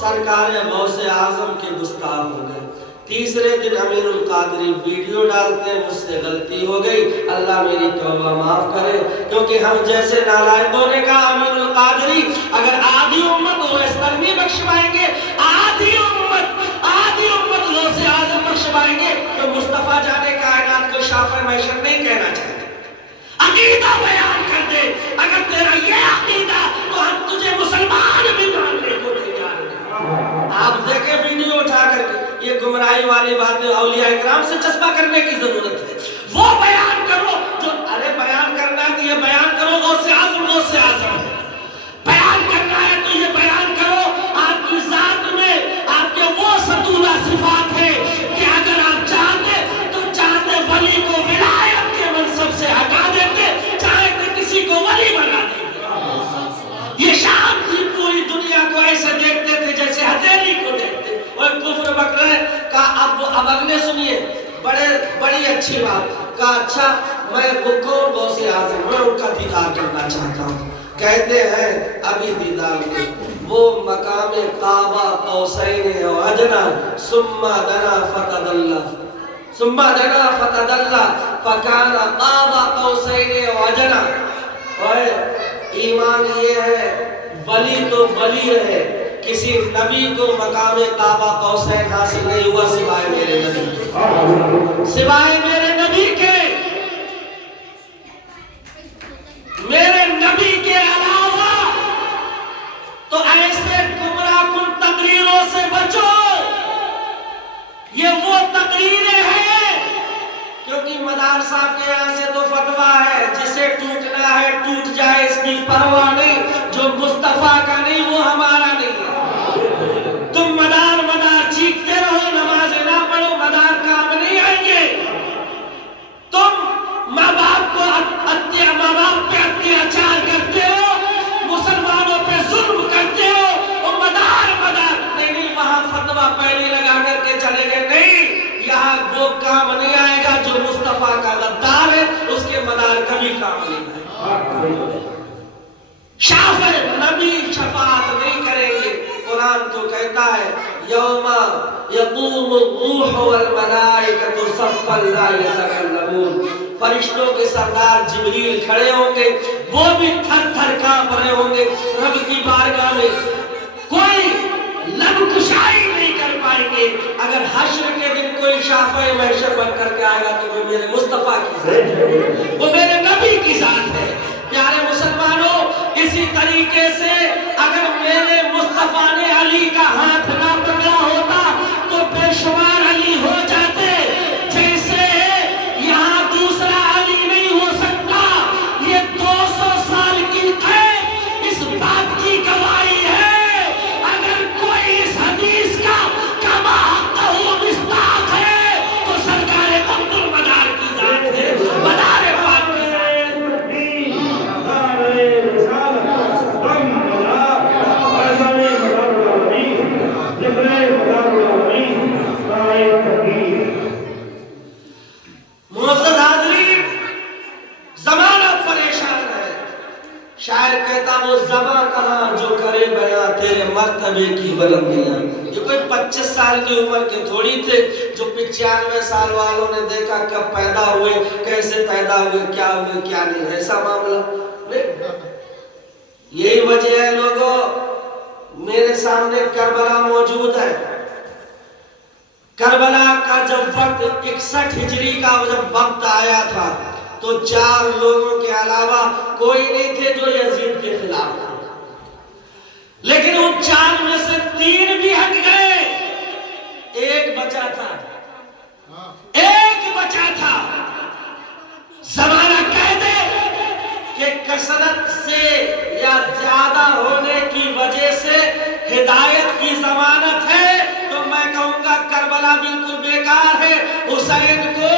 سرکار غوث اعظم کے گستاخ ہو گئے. تیسرے دن امیر القادری ویڈیو ڈالتے ہیں، مجھ سے غلطی ہو گئی، اللہ میری توبہ معاف کرے. کیونکہ ہم جیسے نالائقوں نے کہا امیر القادری اگر آدھی امت اویس کرنی بخشوائیں گے، آدھی امت غوث اعظم بخشوائیں گے، تو مصطفیٰ جانے کائنات کو شافع محشر نہیں کہنا چاہتے. عقیدہ بیان کر دے، اگر تیرا یہ عقیدہ تو ہم تجھے مسلمان بھی ماننے کو تیار ہیں. آپ دیکھیں ویڈیو اٹھا کر کے، یہ گمراہی والی باتیں اولیاء اکرام سے چسپا کرنے کی ضرورت ہے. وہ بیان کرو جو ارے بیان کرنا ہے تو یہ بیان کرو غوث اعظم بیان کرنا ہے تو یہ بیان کرو آپ کی ذات میں آپ کے وہ ستونہ صفات ہے کہ اگر آپ چاہتے تو چاہتے ولی کو ولایت کے منصب سے ہٹا دیتے، چاہتے کسی کو ولی بنا دیتے. یہ شام تھی، پوری دنیا کو ایسے دیکھتے تھے جیسے ہتھیلی کو دیکھتے. اور کفر بکرے کا اب اگلے سنیے، بڑی اچھی بات. کہا اچھا میں وہ کون غوث اعظم، میں ان کا دیدار کرنا چاہتا ہوں. کہتے ہیں ابھی دیدار میں وہ مقام قابہ قوسین و ادنی ثم دنا فتدلی فکان قابہ قوسین و ادنی. اور ایمان یہ ہے ولی تو ولی ہے، کسی نبی کو مقام قابہ قوسین حاصل نہیں ہوا سوائے میرے نبی، سوائے میرے نبی کے. میرے نبی کے علاوہ تو ایسے گمراہ کن تقریروں سے بچو. یہ وہ تقریریں ہیں کیونکہ مدار صاحب کے یہاں سے تو فتویٰ ہے جسے ٹوٹنا ہے ٹوٹ جائے، اس کی پرواہ نہیں، جو مصطفیٰ کا نہیں وہ ہمارا نہیں ہے. تم مدار چیختے رہو، نمازیں نہ پڑھو، مدار کام نہیں آئیں گے. تم ماں باپ پہ اتیاچار کرتے ہو، مسلمانوں پہ ظلم کرتے ہو، وہ مدار نہیں، وہاں فتویٰ پہلے لگا کر کے چلے گئے. نہیں، یہاں وہ کام نہیں آئے گا جو مصطفیٰ کا غدار ہے، اس کے مدار کبھی کام نہیں آئے گا. شافع نبی شفاعت نہیں کریں گے. قرآن تو کہتا ہے یوم یقوم الروح والملائکۃ صفا لا یتکلمون. فرشتوں کے سردار جبریل کھڑے ہوں گے، وہ بھی تھر تھر کانپ رہے ہوں گے رب کی بارگاہ میں، کوئی لب کشائی نہیں کر پائیں گے. اگر حشر کے دن کوئی شافع محشر بن کر کے آئے گا تو وہ میرے مصطفیٰ کی ذات ہے، وہ میرے نبی کی ذات ہے. پیارے مسلمانوں، اسی طریقے سے اگر میرے مصطفیٰ نے علی کا ہاتھ نہ پکڑا ہوتا تو بے شمار علی ہو جاتے. جیسے یہاں دوسرا علی نہیں ہو سکتا، یہ 200 سال کی قید اس بات کی گواہی ہے. اگر کوئی اس حدیث کا کما حق ہو مصداق ہے تو سرکار عبد المدار کی ذات ہے، مدار پاک کی ذات ہے. معزز حاضرین، زمانہ پریشان ہے. شاعر کہتا وہ زباں کہاں جو کرے بیاں تیرے مرتبے کی بلندیاں. یہ کوئی 25 سال کی عمر کے تھوڑی تھے جو 95 سال والوں نے دیکھا کب پیدا ہوئے، کیسے پیدا ہوئے، کیا ہوئے کیا نہیں، ایسا معاملہ نہیں. یہی وجہ ہے لوگوں، میرے سامنے کربلا موجود ہے، کربلا کا جب وقت 61 ہجری کا جب وقت آیا تھا تو 4 لوگوں کے علاوہ کوئی نہیں تھے جو یزید کے خلاف تھے، لیکن ان 4 میں سے 3 بھی ہٹ گئے، ایک بچا تھا، ایک بچا تھا۔ زمانہ کہہ دے کہ کثرت سے یا زیادہ ہونے کی وجہ سے ہدایت کی ضمانت ہے تو میں کہوں گا کربلا بالکل بیکار ہے۔ حسین کو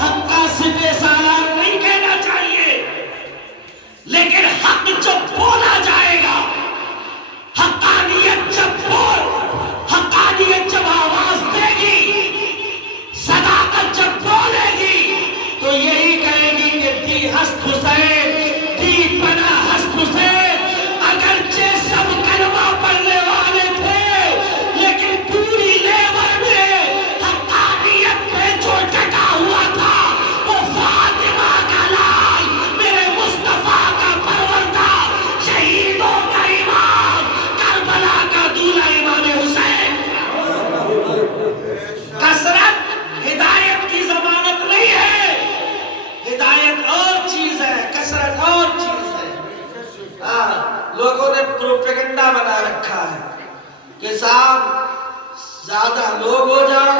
حق کا سپہ سالار نہیں کہنا چاہیے، لیکن حق جب بولا جائے گا، حقانیت جب آواز دے گی، صداقت جب بولے گی تو یہی کہے گی کہ دی ہست حسین، دی پناہ ہست حسین۔ اگرچہ سب کلمہ پڑھنے والے تھے لیکن پوری لیور میں حقانیت پہ جو ڈٹا ہوا تھا وہ فاطمہ کا لال، میرے مصطفیٰ کا پروردہ، شہیدوں کا امام، کربلا کا دولہا امام حسین۔ کثرت ہدایت کی ضمانت نہیں ہے، ہدایت اور چیز ہے، کثرت اور چیز ہے۔ لوگوں نے پروپیگنڈا بنا رکھا ہے کہ صاحب زیادہ لوگ ہو جاؤ،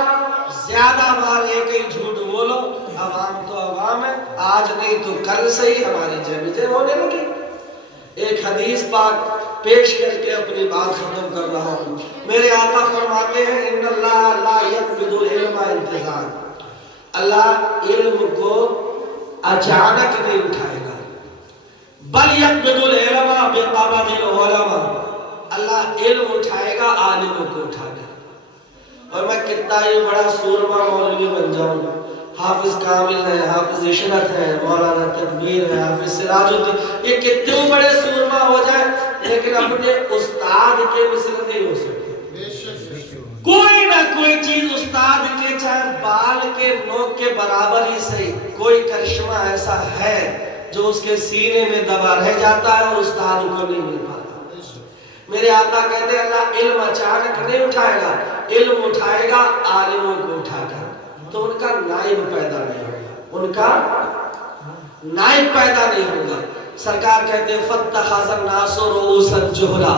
زیادہ بار ایک ہی جھوٹ بولو، عوام تو عوام ہے، آج نہیں تو کل سے ہی ہماری جیب ہونے لگی۔ ایک حدیث پاک پیش کر کے اپنی بات ختم کر رہا ہوں۔ میرے آقا فرماتے ہیں ان اللہ لا یقبض العلم انتظار، اللہ علم کو اچانک نہیں اٹھائے گا، بل یقبض العلم بقبض العلماء، اللہ علم اٹھائے گا عالموں کو اٹھا کر۔ اور میں کتنا ہی بڑا سورما مولوی بن جاؤں، حافظ کامل ہے، حافظ عشرت ہے، مولانا تکبیر ہے، حافظ سراج الدین، یہ کتنے بڑے سورما ہو جائیں لیکن اپنے استاد کے مثل نہیں ہو سکتے۔ کوئی نہ کوئی چیز استاد کے چاہے بال کے نوک کے برابر ہی صحیح، کوئی کرشمہ ایسا ہے جو اس کے سینے میں دبا رہ جاتا ہے اور استاد کو نہیں مل پاتا۔ میرے آقا کہتے ہیں اللہ علم اچانک نہیں اٹھائے گا، علم اٹھائے گا عالموں کو اٹھا کر، تو ان کا نائب پیدا نہیں ہوگا، ان کا نائب پیدا نہیں ہوگا۔ سرکار کہتے ہیں فَاتَّخَذَ النَّاسُ رُؤُوسًا جُهُلًا،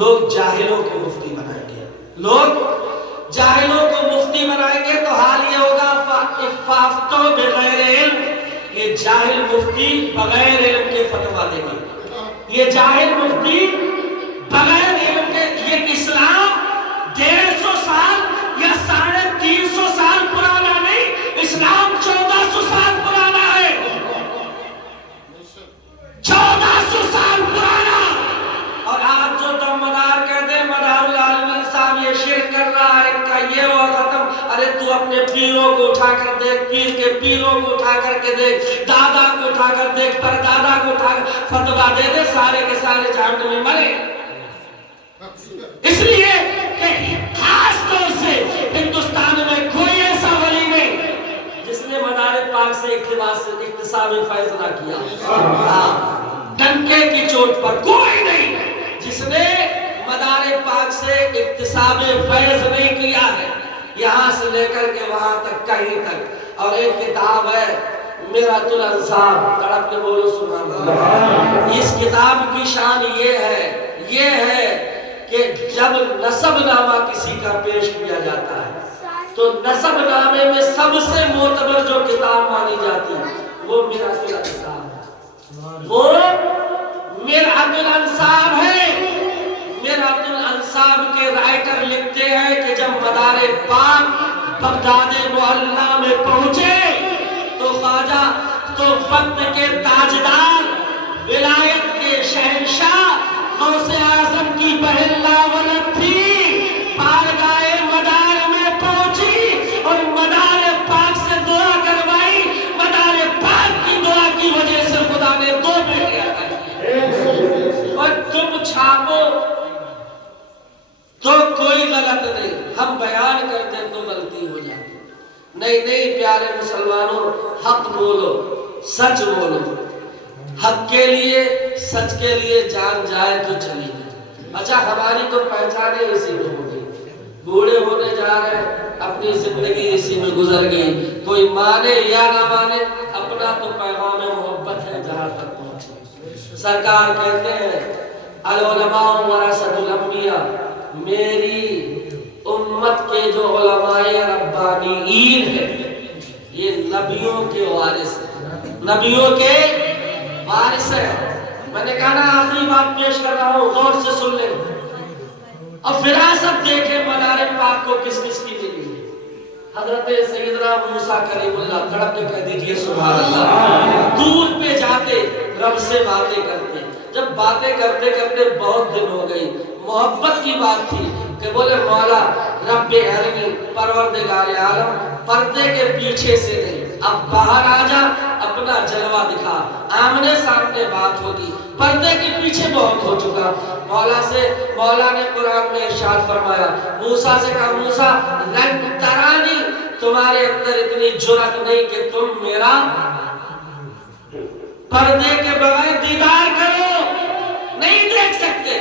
لوگ جاہلوں کو مفتی بنائیں گے، لوگ جاہلوں کو مفتی بنائیں گے تو حال یہ ہوگا فَأَفْتَوْا بِغَيْرِ عِلْمٍ، یہ جاہل مفتی بغیر علم کے فتویٰ دیں گے، یہ جاہل مفتی بغیر علم کے۔ یہ اسلام 150 سال یا 350 سال پرانا نہیں، اسلام 1400 سال پرانا ہے، 1400 سال پرانا۔ اور آج جو دم مدار کہتے ہیں مدار العالمین صاحب یہ شرک کر رہا ہے، ان کا یہ ہوا ختم، ارے تو اپنے پیروں کو اٹھا کر دیکھ، پیر کے پیروں کو اٹھا کر کے دیکھ، دادا کو اٹھا کر دیکھ، پر دادا کو اٹھا کر فتویٰ دے دے، سارے کے سارے جہنم میں مرے۔ اس لیے کہ خاص طور سے ہندوستان میں کوئی ایسا ولی نہیں جس نے مدار پاک سے اکتساب فیض نہ کیا، ڈنکے کی چوٹ پر کوئی نہیں جس نے مدار پاک سے اکتساب فیض نہیں کیا ہے، یہاں سے لے کر کے وہاں تک کہیں تک۔ اور ایک کتاب ہے میرات الانصاب، تڑپ کے بولو سبحان اللہ۔ اس کتاب کی شان یہ ہے کہ جب نسب نامہ کسی کا پیش کیا جاتا ہے تو نسب نامے میں سب سے معتبر جو کتاب مانی جاتی ہے وہ میرات الانصاب ہے، وہ میرات الانصاب ہے۔ میرات الانصاب کے رائٹر لکھتے ہیں کہ جب مدار پاک بغداد معلیٰ میں پہنچے تو خواجہ تو وقت کے تاجدار، ولایت کے شہنشاہ غوث اعظم کی بہن لاولت تھی، بارگاہ مدار میں پہنچی اور مدار پاک سے دعا کروائی، مدار پاک کی دعا کی وجہ سے خدا نے 2 بیٹے عطا کیے۔ اور تم چھاپو تو کوئی غلط نہیں، ہم بیان کرتے تو غلطی ہو جاتی، نہیں پیارے مسلمانوں، حق بولو، سچ بولو، حق کے لیے سچ کے لیے جان جائے تو چلی جائے۔ اچھا ہماری تو پہچانیں اسی میں ہوگی، بوڑھے ہونے جا رہے ہیں، اپنی زندگی اسی میں گزر گئی، کوئی مانے یا نہ مانے، اپنا تو پیغام محبت ہے جہاں تک پہنچے۔ سرکار کہتے ہیں العلماء ورثۃ الانبیاء، میری امت کے جو علماء ربانیین ہیں یہ نبیوں کے وارث ہیں، نبیوں کے وارث ہیں۔ میں نے کہا نا آخری بات پیش کر رہا ہوں، غور سے سن لیں اور فراست دیکھیں مدار پاک کو کس کس کی ملی ہے۔ حضرت سیدنا موسیٰ کلیم اللہ، تڑپ کے کہہ دیجئے سبحان اللہ۔ دور پہ جاتے رب سے باتیں کرتے، جب باتیں کرتے کرتے بہت دن ہو گئی، محبت کی بات تھی کہ بولے مولا رب ارنی، پروردگار عالم پردے کے پیچھے سے نہیں، اب باہر آ جا، اپنا جلوہ دکھا، آمنے سامنے بات ہوگی، پردے کے پیچھے بہت ہو چکا۔ مولا نے قرآن میں ارشاد فرمایا، موسیٰ سے کہا موسیٰ لن ترانی، تمہارے اندر اتنی جرأت نہیں کہ تم میرا پردے کے بغیر دیدار کرو، نہیں دیکھ سکتے۔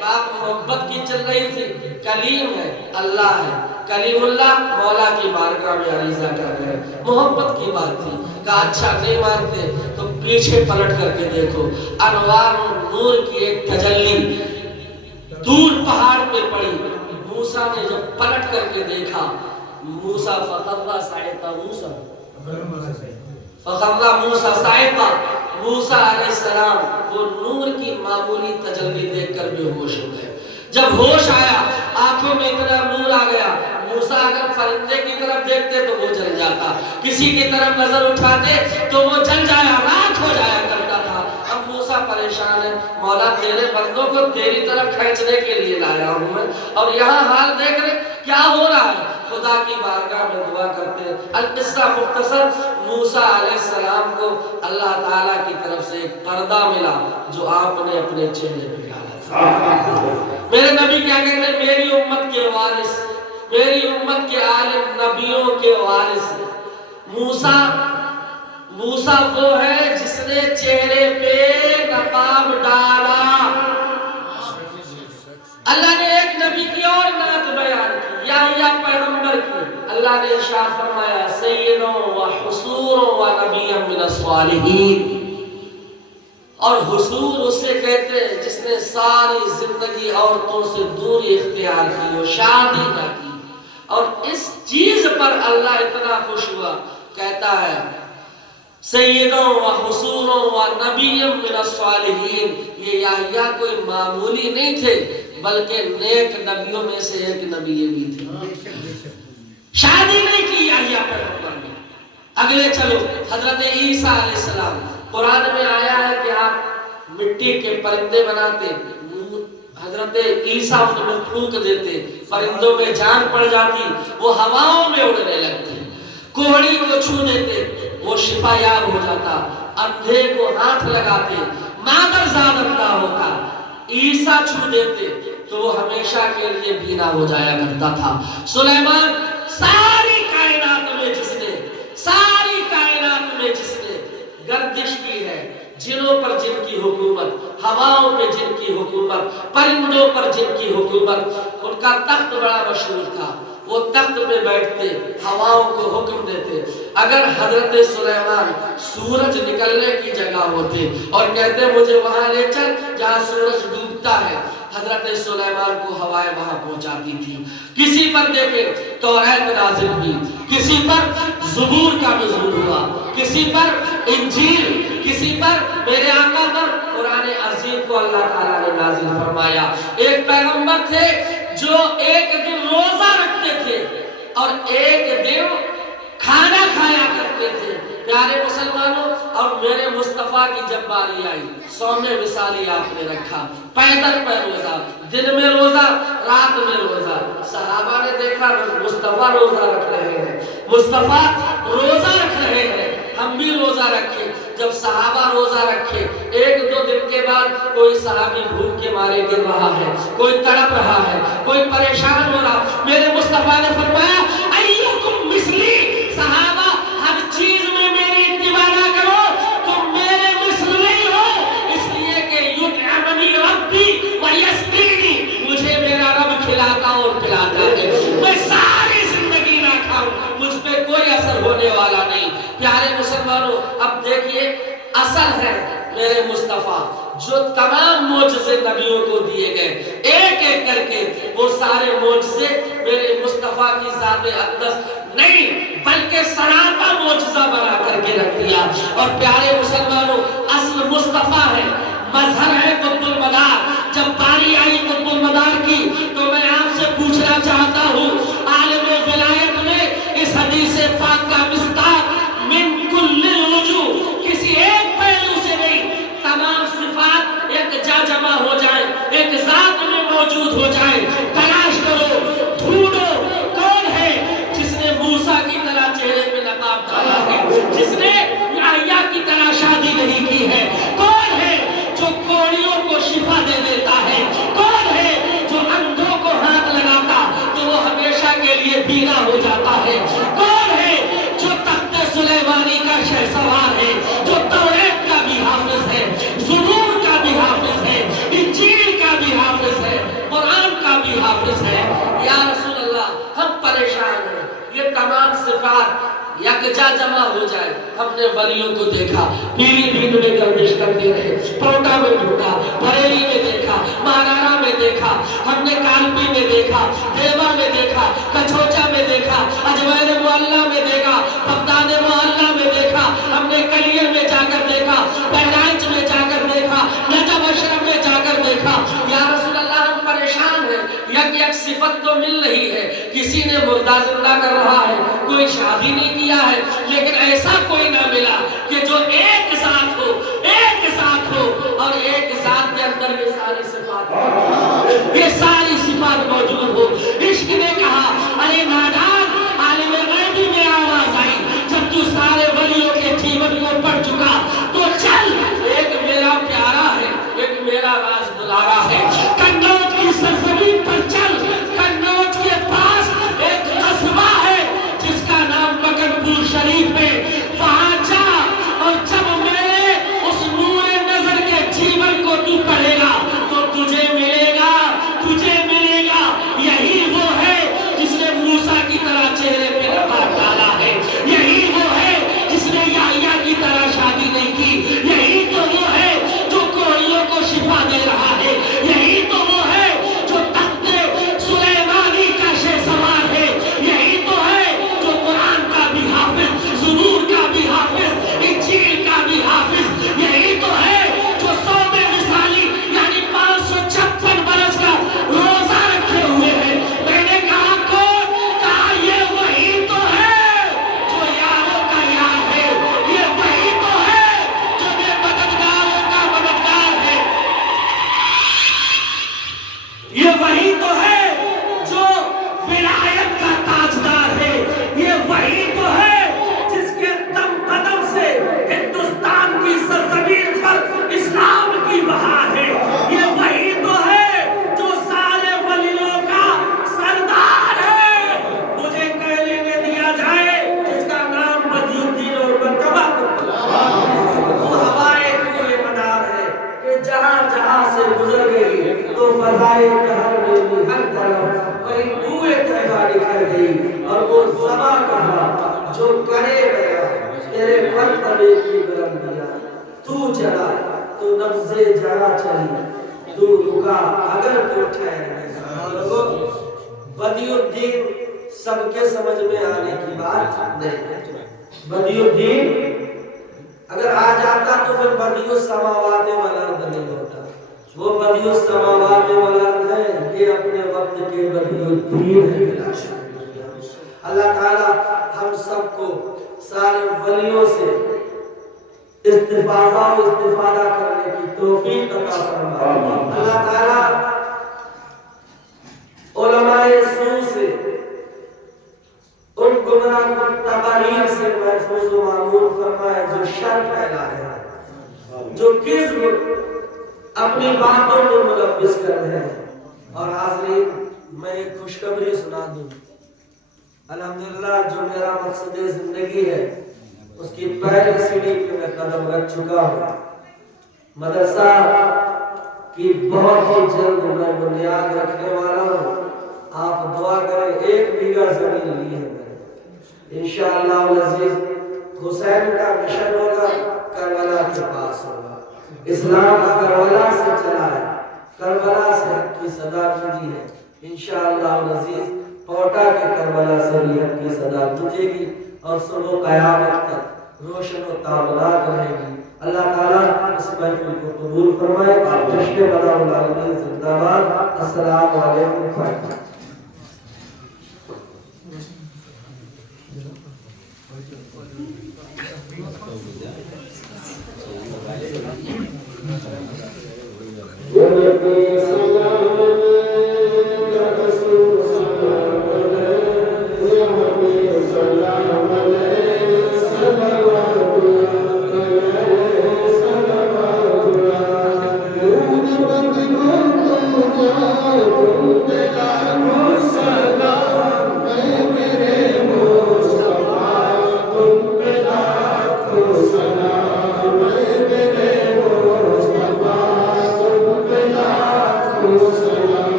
بات محبت کی چل رہی تھی، کلیم ہے اللہ ہے، کلیم اللہ مولا کی بارگاہ میں عریضہ کر رہے ہیں، محبت کی بات تھی۔ کہا اچھا نہیں مانتے تو پیچھے پلٹ کر کے دیکھو، انوار و نور کی ایک تجلی دور پہاڑ پہ پڑی۔ موسیٰ نے جب پلٹ کر کے دیکھا، موسیٰ فخر صاعقہ، موسیٰ صاعقہ، موسیٰ علیہ السلام وہ نور کی معمولی تجلی دیکھ کر بے ہوش ہو گئے۔ جب ہوش آیا، آنکھوں میں اتنا نور آ گیا، موسیٰ اگر پرندے کی طرف دیکھتے تو وہ جل جاتا، کسی کی طرف نظر اٹھاتے تو وہ جل جایا، راکھ ہو جایا کرتا تھا۔ اب موسیٰ پریشان ہے، مولا تیرے بندوں کو تیری طرف کھینچنے کے لیے لایا ہوں میں، اور یہاں حال دیکھ رہے کیا ہو رہا ہے۔ خدا کی بارگاہ میں دعا کرتے ہیں۔ القصہ مختصر، موسیٰ علیہ السلام کو اللہ تعالیٰ کی طرف سے ایک پردہ ملا جو آپ نے اپنے چہرے پہ ڈالا تھا۔ میرے نبی کیا کہتے ہیں، میری امت کے وارث، میری امت کے عالم نبیوں کے وارث موسیٰ وہ ہے جس نے چہرے پہ نقاب ڈالا۔ اللہ نے ایک نبی کی اور نعت بیان کی، یحییٰ پیغمبر کی، اللہ نے ارشاد فرمایا سیدوں و حصوروں و نبیًا من الصالحین۔ اور حصور اسے کہتے ہیں جس نے ساری زندگی عورتوں سے دوری اختیار کی ہو، شادی نہ کی، اور اس چیز پر اللہ اتنا خوش ہوا، کہتا ہے سیدوں و حصوروں و نبیًا من الصالحین۔ یہ یحییٰ کوئی معمولی نہیں تھے بلکہ نیک نبیوں میں سے ایک نبی یہ بھی تھے۔ شادی نہیں کی یحییٰ پیغمبر نے۔ اگلے چلو، حضرت عیسیٰ علیہ السلام، قرآن میں آیا ہے کہ آپ مٹی کے پرندے بناتے، حضرت عیسیٰ ان میں پھونک دیتے، پرندوں میں جان پڑ جاتی، وہ ہواؤں میں اڑنے لگتے، کوہڑی کو چھو دیتے وہ شفا یاب ہو جاتا، اندھے کو ہاتھ لگاتے مادر زاد اندھا ہوتا، عیسیٰ چھو دیتے تو وہ ہمیشہ کے لیے بینا ہو جایا کرتا تھا۔ سلیمان ساری کائنات میں جس نے گردش کی ہے، جنوں پر جن کی حکومت، ہواؤں پہ جن کی حکومت، پرندوں پر جن کی حکومت، ان کا تخت بڑا مشہور تھا۔ وہ تخت پہ بیٹھتے، ہواؤں کو حکم دیتے۔ اگر حضرت سلیمان سورج نکلنے کی جگہ ہوتے اور کہتے مجھے وہاں لے چل جہاں سورج ڈوبتا ہے، حضرت سلیمان کو ہوائیں وہاں پہنچاتی تھی۔ کسی پر دیکھیں توریت نازل ہوئی، کسی پر زبور کا نزول ہوا، کسی پر انجیل، کسی پر میرے آقا پر قرآن عظیم کو اللہ تعالیٰ نے نازل فرمایا۔ ایک پیغمبر تھے جو ایک دن روزہ رکھتے تھے اور ایک دن کھانا کھایا کرتے تھے۔ پیارے مسلمانوں، اور میرے مصطفیٰ کی جب باری آئی، صوم وصالی آپ نے رکھا، پیدل پہ روزہ، دن میں روزہ، رات میں روزہ۔ صحابہ نے دیکھا مصطفیٰ روزہ رکھ رہے ہیں، مصطفیٰ روزہ رکھ رہے ہیں، ہم بھی روزہ رکھیں۔ جب صحابہ روزہ رکھے، ایک دو دن کے بعد کوئی صحابی بھوک کے مارے گر رہا ہے، کوئی تڑپ رہا ہے، کوئی پریشان ہو رہا، میرے مصطفیٰ نے فرمایا ایکم مثلی، صحابہ ہر چیز میں میری اتباع نہ کرو، تم میرے مثل نہیں ہو، اس لیے کہ یطعمنی ربی ویسقینی، مجھے میرا رب کھلاتا اور پلاتا ہے، اصل ہے میرے مصطفیٰ، جو تمام معجزے نبیوں کو دیے گئے، ایک ایک کر کے وہ سارے معجزے میرے مصطفیٰ کی ذات اقدس نہیں بلکہ سراپا معجزہ بنا کر کے رکھ دیا۔ اور پیارے مسلمانوں، اصل مصطفیٰ ہے، مظہر ہے قطب المدار۔ جب باری آئی قطب المدار کی تو میں آپ سے پوچھنا چاہتا ہوں، عالم ولایت میں اس حدیث پاک کا مصداق من کل الوجوہ، کسی ایک پہلو سے نہیں، تمام صفات ایک جا جمع ہو جائیں، ایک ذات میں موجود ہو جائیں۔ تلاش کرو، ڈھونڈو، کون ہے جس نے موسیٰ کی طرح چہرے پہ نقاب ڈالا ہے، جس نے یحییٰ کی طرح شادی نہیں کی ہے؟ کون ہے جو کوڑیوں کو شفا دے دیتا ہے؟ کون ہے جو اندھوں کو ہاتھ لگاتا تو وہ ہمیشہ کے لیے بینا ہو جاتا ہے؟ کون ہے جو تخت سلیمانی کا شہسوار ہے، جو توریت کا بھی حافظ ہے، زبور کا بھی حافظ ہے، انجیل کا بھی حافظ ہے، قرآن کا بھی حافظ ہے؟ یا رسول اللہ، ہم پریشان ہیں، یہ تمام صفات یکجا جمع ہو جائے۔ ہم نے ولیوں کو دیکھا، پیلی بھیت میں گردش کرتے رہے، پروٹا میں ڈھونڈا، بریلی میں دیکھا، مہارانہ میں دیکھا، ہم نے کالپی میں دیکھا، دیوا میں دیکھا، کچھوچا میں دیکھا، اجمیر معلّہ میں دیکھا، بغداد معلّہ میں دیکھا، ہم نے کلیل میں جا کر دیکھا، بہرائچ میں جا کر دیکھا، نجف اشرف میں جا کر دیکھا۔ یا رسول اللہ، ہم پریشان ہیں، یک صفت تو مل رہی ہے، کسی نے مردہ زندہ کر رہا ہے، کوئی شادی نہیں کیا ہے، لیکن ایسا کوئی نہ ملا کہ جو ایک ذات ہو، ایک ذات ہو اور ایک ذات کے اندر یہ ساری صفات ہو، یہ ساری صفات موجود ہو۔ عشق نے کہا، ارے نادان، عالم غیبی میں آواز آئی، جب تو سارے ولیوں کے جیون کو پڑھ چکا تو چل، ایک میرا پیارا ہے، ایک میرا راز دلارا ہے، کنوج کی سرزمین پر چل۔ کنوج کے پاس ایک قصبہ ہے جس کا نام مکنپور شریف ہے، وہاں جا اور جب میرے اس نور نظر کے جیون کو تو پڑھے گا تو تجھے ملے گا، تجھے ملے گا، یہی وہ ہے جس نے موسیٰ کی طرح چہرے پہ نقاب ڈالا ہے، یہی وہ ہے جس نے یحییٰ کی طرح شادی نہیں کی، یہی تو وہ ہے جو کوڑیوں کو شفا دے رہا ہے، یہی تو وہ ہے جو تخت سلیمانی کا شہسوار ہے، یہی تو ہے جو قرآن کا بھی حافظ، زبور کا بھی حافظ، انجیل کا بھی حافظ، یہی تو ہے جو 100 میں مثالی یعنی 556 برس کا روزہ رکھے ہوئے ہیں۔ میں نے کہا کون؟ کہا یہ وہی تو ہے جو یاروں کا یار ہے، یہ وہی تو ہے جو بے مددگاروں کا مددگار ہے، یہ وہی تو ہے جو ولایت کا تاجدار ہے، یہ وہی تو ہے جس کے دم قدم سے ہندوستان کی سرزمین پر اسلام کی بہار ہے، یہ وہی تو ہے جو سارے ولیوں کا سردار ہے۔ مجھے کہہ لینے دیا جائے جس کا نام بدی الدین اور مرتبہ، وہ ہوائے کوئے مدار ہے کہ جہاں جہاں سے گزر گئی تو فضائے جہاں میں بھی ہر طرف وہی بوئے طیبہ نکھر گئی، اور وہ زبا کہا جو کرے گیا تیرے مرتبے کی بلندیاں، تو چلا تو نبض جہاں چلی، تو رکا اگر تو ٹھہر گیا۔ لوگوں، بدی الدین سب کے سمجھ میں آنے کی بات نہیں، بدی الدین اگر آ جاتا تو پھر بدی السماوات والارض نہیں ہوتا، وہ بدی السماوات والارض ہے، یہ اپنے وقت کے بدی الدین ہے۔ اللہ تعالیٰ ہم سب کو سارے ولیوں سے استفادہ و استفادہ کرنے کی توفیق عطا فرمائے۔ اللہ تعالیٰ علماء سوء سے، ان گمراہ تقاریر سے محفوظ و معمول فرمائے جو شر پھیلا رہے ہیں، جو کذب اپنی باتوں میں ملبس کر رہے ہیں۔ اور حاضرین، میں ایک خوشخبری سنا دوں، الحمدللہ جو میرا مقصد زندگی ہے اس کی پہلی سیڑھی پہ میں قدم رکھ چکا ہوں۔ مدرسہ کی بہت ہی جلد میں بنیاد رکھنے والا ہوں، آپ دعا کریں۔ 1 بیگھہ زمین لی ہے میں، انشاءاللہ العزیز۔ حسین کا مشن ہوگا، کربلا کے پاس ہوگا. اسلام کربلا سے چلا ہے, کربلا سے حق کی صدا گونجی ہے. انشاءاللہ العزیز کوٹا کے کربلا سے بھی حق کی صدا گونجے گی اور صبح قیامت تک روشن و تابناک رہے گی. اللہ تعالیٰ اس محفل کو قبول فرمائے. جشن بدا العالمین زندہ باد. السلام علیکم فاتحہ.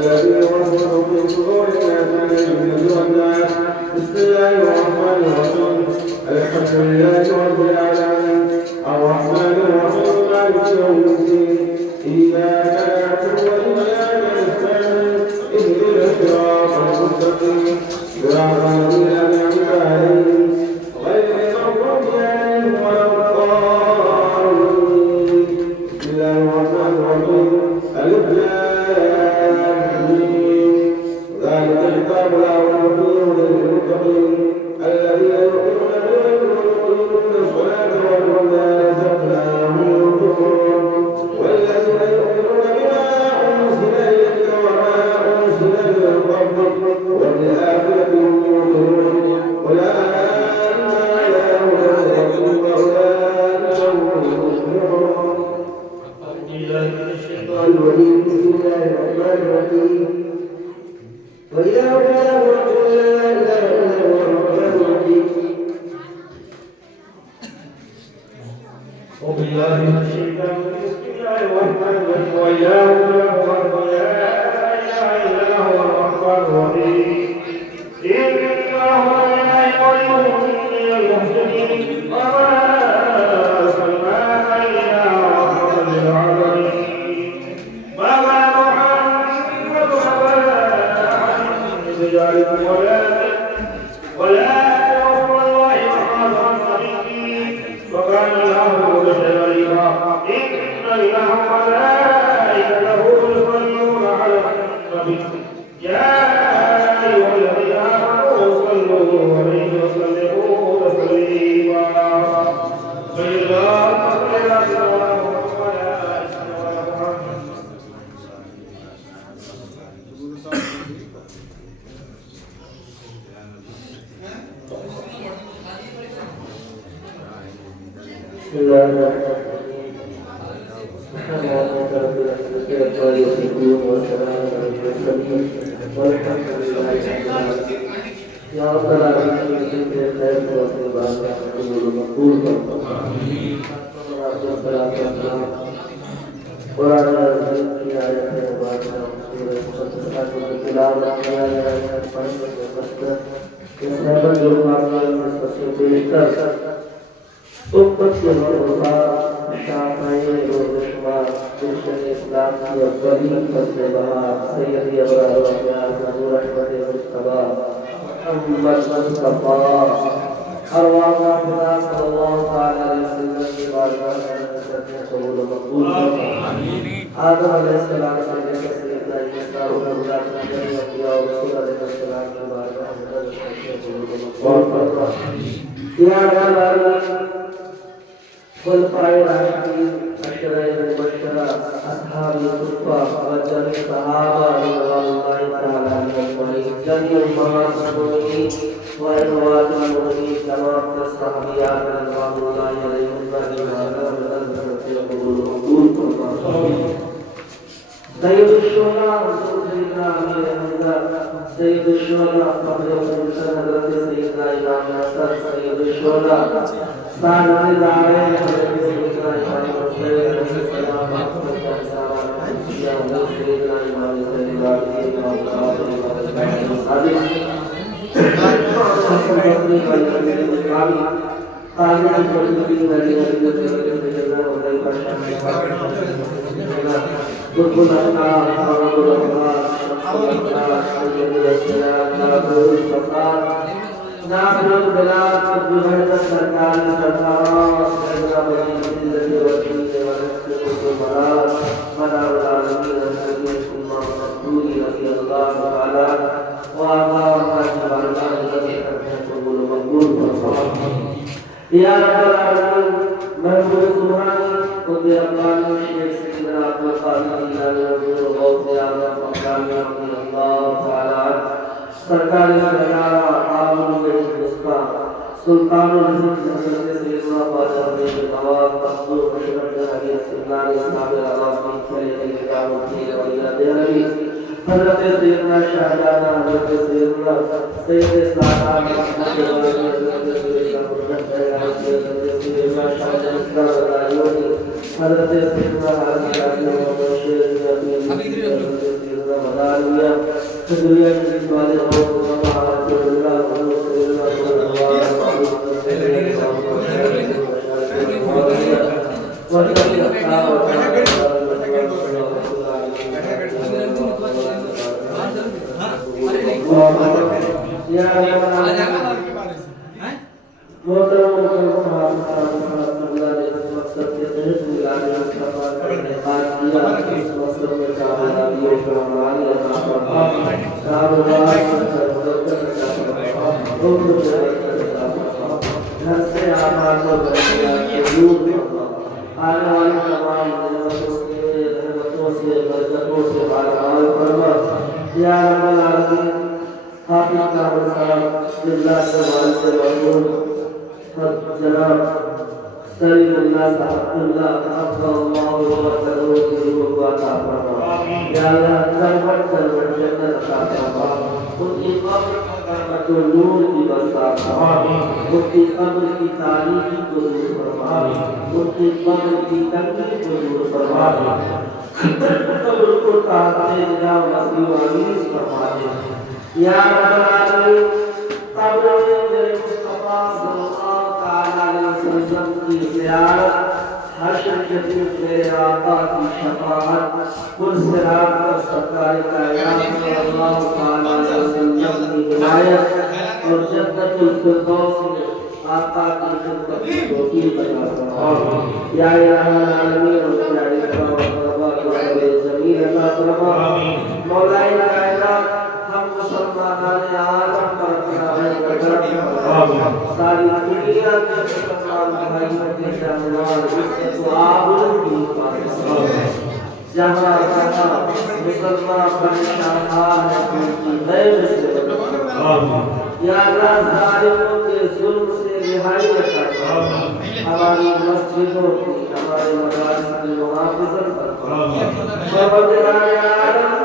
غير المغضوب عليهم ولا الضالين وإذا كان رسول لا إله إلا هو الرحمن الرحيم وبالله من الشيطان بسم الله الرحمن الرحيم وإياه نعبد لا إله إلا هو الرحمن الرحيم إن الله وملائكته من المحسنين وما أرسلناك إلا رحمة للعالمين ما كان محمد أبا أحد من رجالكم ولكن رسول الله وخاتم النبيين وكان الله بشريفا إن الله وملائكته يصلون على النبي يا أيها الذين آمنوا صلوا عليه وسلموا تسليما فإذا صليت الله بسم الله الرحمن الرحيم الحمد لله رب العالمين والسلام على المرسلين والحمد لله رب العالمين يا رب العالمين خير وبركاته ومقبول آمين والصلاة والسلام وعلى آله وصحبه المقدسات والتلاوة يسلم الجمعة والتصديق امت کے وفا شافعی روزشما درشن اسلام کی اولین فصل بہار سیدی ابرار و اخیار حضور احمد مصطفیٰ محمد مصطفیٰ ارواح خدا صلی اللہ تعالی علیہ وسلم کی بارگاہ میں قبول و مقبول آدم علیہ السلام سے لے کر سیدنا عیسیٰ و حضرات نبی انبیاء و رسول علیہ السلام کی بارگاہ میں قبول و مقبول یا اللہ خلفاء راشدین عشرہ مبشرہ اصحاب الصفہ وجميع صحابہ رضوان اللہ تعالی عنہم جميع امہات المؤمنین وازواج المؤمنین تمام الصحابیات رضوان اللہ علیہم سید الشہداء حضور سیدنا امیر حمزہ سید الشہداء فخر الحسن حضرت سیدنا امام حسن سید الشہداء سعد العالم حضرت سیدنا امام حسین علیہ السلام سیدنا امام حسین ناصر البلاد بجهد السركار سركار سيدنا ولي الذي وجهه ونفسه الزمرات منار العالمين الحديث المرسول رضي الله تعالى وأعطاه أجمع الذي قبول مقبول يا رب العالمين مرحوم سبحانه قد أقام الشيخ سيدنا عبد القادر الجيلاني رضي الله تعالى رضي الله تعالى سرکار سرکار عالم الاسلام سلطان الرزق حضرت سیدنا خواجہ حمید نواز مقبول مشرف جہانی سلطان اصحاب العظام خلیل کتاب الدین ولیہ دہلوی حضرت سیدنا شاہجہاں حضرت سیدنا سید سعادت محمد غازی حضرت سیدنا مرشد حیات حضرت سیدنا شاہجہاں رضایونی حضرت سیدنا حضرت محمد شیخ حضرت سیدنا مدارویہ دنیا کی والے اور اللہ سلیم اللہ صاحب اللہ افضل اللہ وبرکاتہ کی روح کو عطا فرما یا اللہ سرور جنت عطا فرما ان کی قبر قیامت و نور کی بسا فرما ان کی قبر کی تاریکی کو دور فرما ان کی قبر کی تنگی کو دور فرما قبر کو تاہتے جا وسیع و عزیز فرما یا رب العالمین قبر میرے مصطفیٰ صلی اللہ تعالی علیہ وسلم کی زیارت حشر کے دن میرے آقا کی شفاعت کل صراط پر سرکار کائنات صلی اللہ تعالی علیہ وسلم کی ہدایت اور جنت الفردوس میں آقا کی خدمت کی توفیق عطا فرما یا الہ العالمین اور یا اکرام تبارک و زمین عطا فرما مولا کائنات ہم مسلمان عالم پر ساری دنیا کے مسلمان بھائیوں کے جانوار کو آبرو کی جہاں جہاں مسلمان پریشان حال ہے ان کی غیب سے یا اللہ ظالموں کے ظلم سے رہائی عطا فرما ہماری مسجدوں کی ہمارے مدارس کی محافظت فرما پروردگار عالم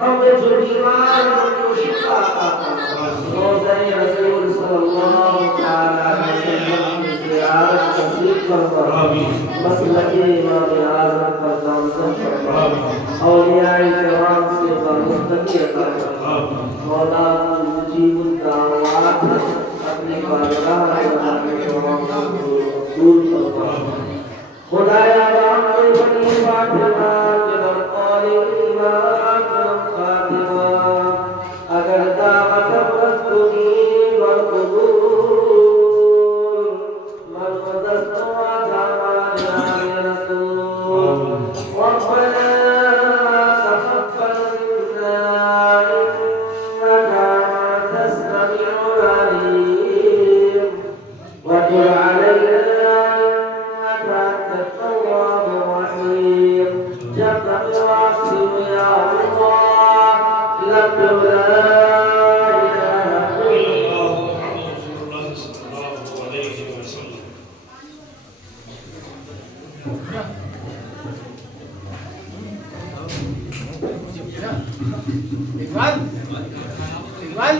ہمیں جو بیمار کو شفا عطا فرما روزہ رسول صلی اللہ تعالی علیہ وسلم کی زیارت نصیب فرما مسلک امام اعظم پر نامزد فرما اولیاء کرام سے بمستقی عطا فرما مولا مجیب الدعوات اپنی بارگاہ دور فرما خدایا باقی بنی فاطمہ جنم قولی ایمان اگر دعوت رسولی والقبول من قدست وعداوان عن رسول ربنا تقبل منا انك انت السميع العليم وتب علينا انك انت التواب الرحيم جل وعلا يا الله لك Iwan, Iwan,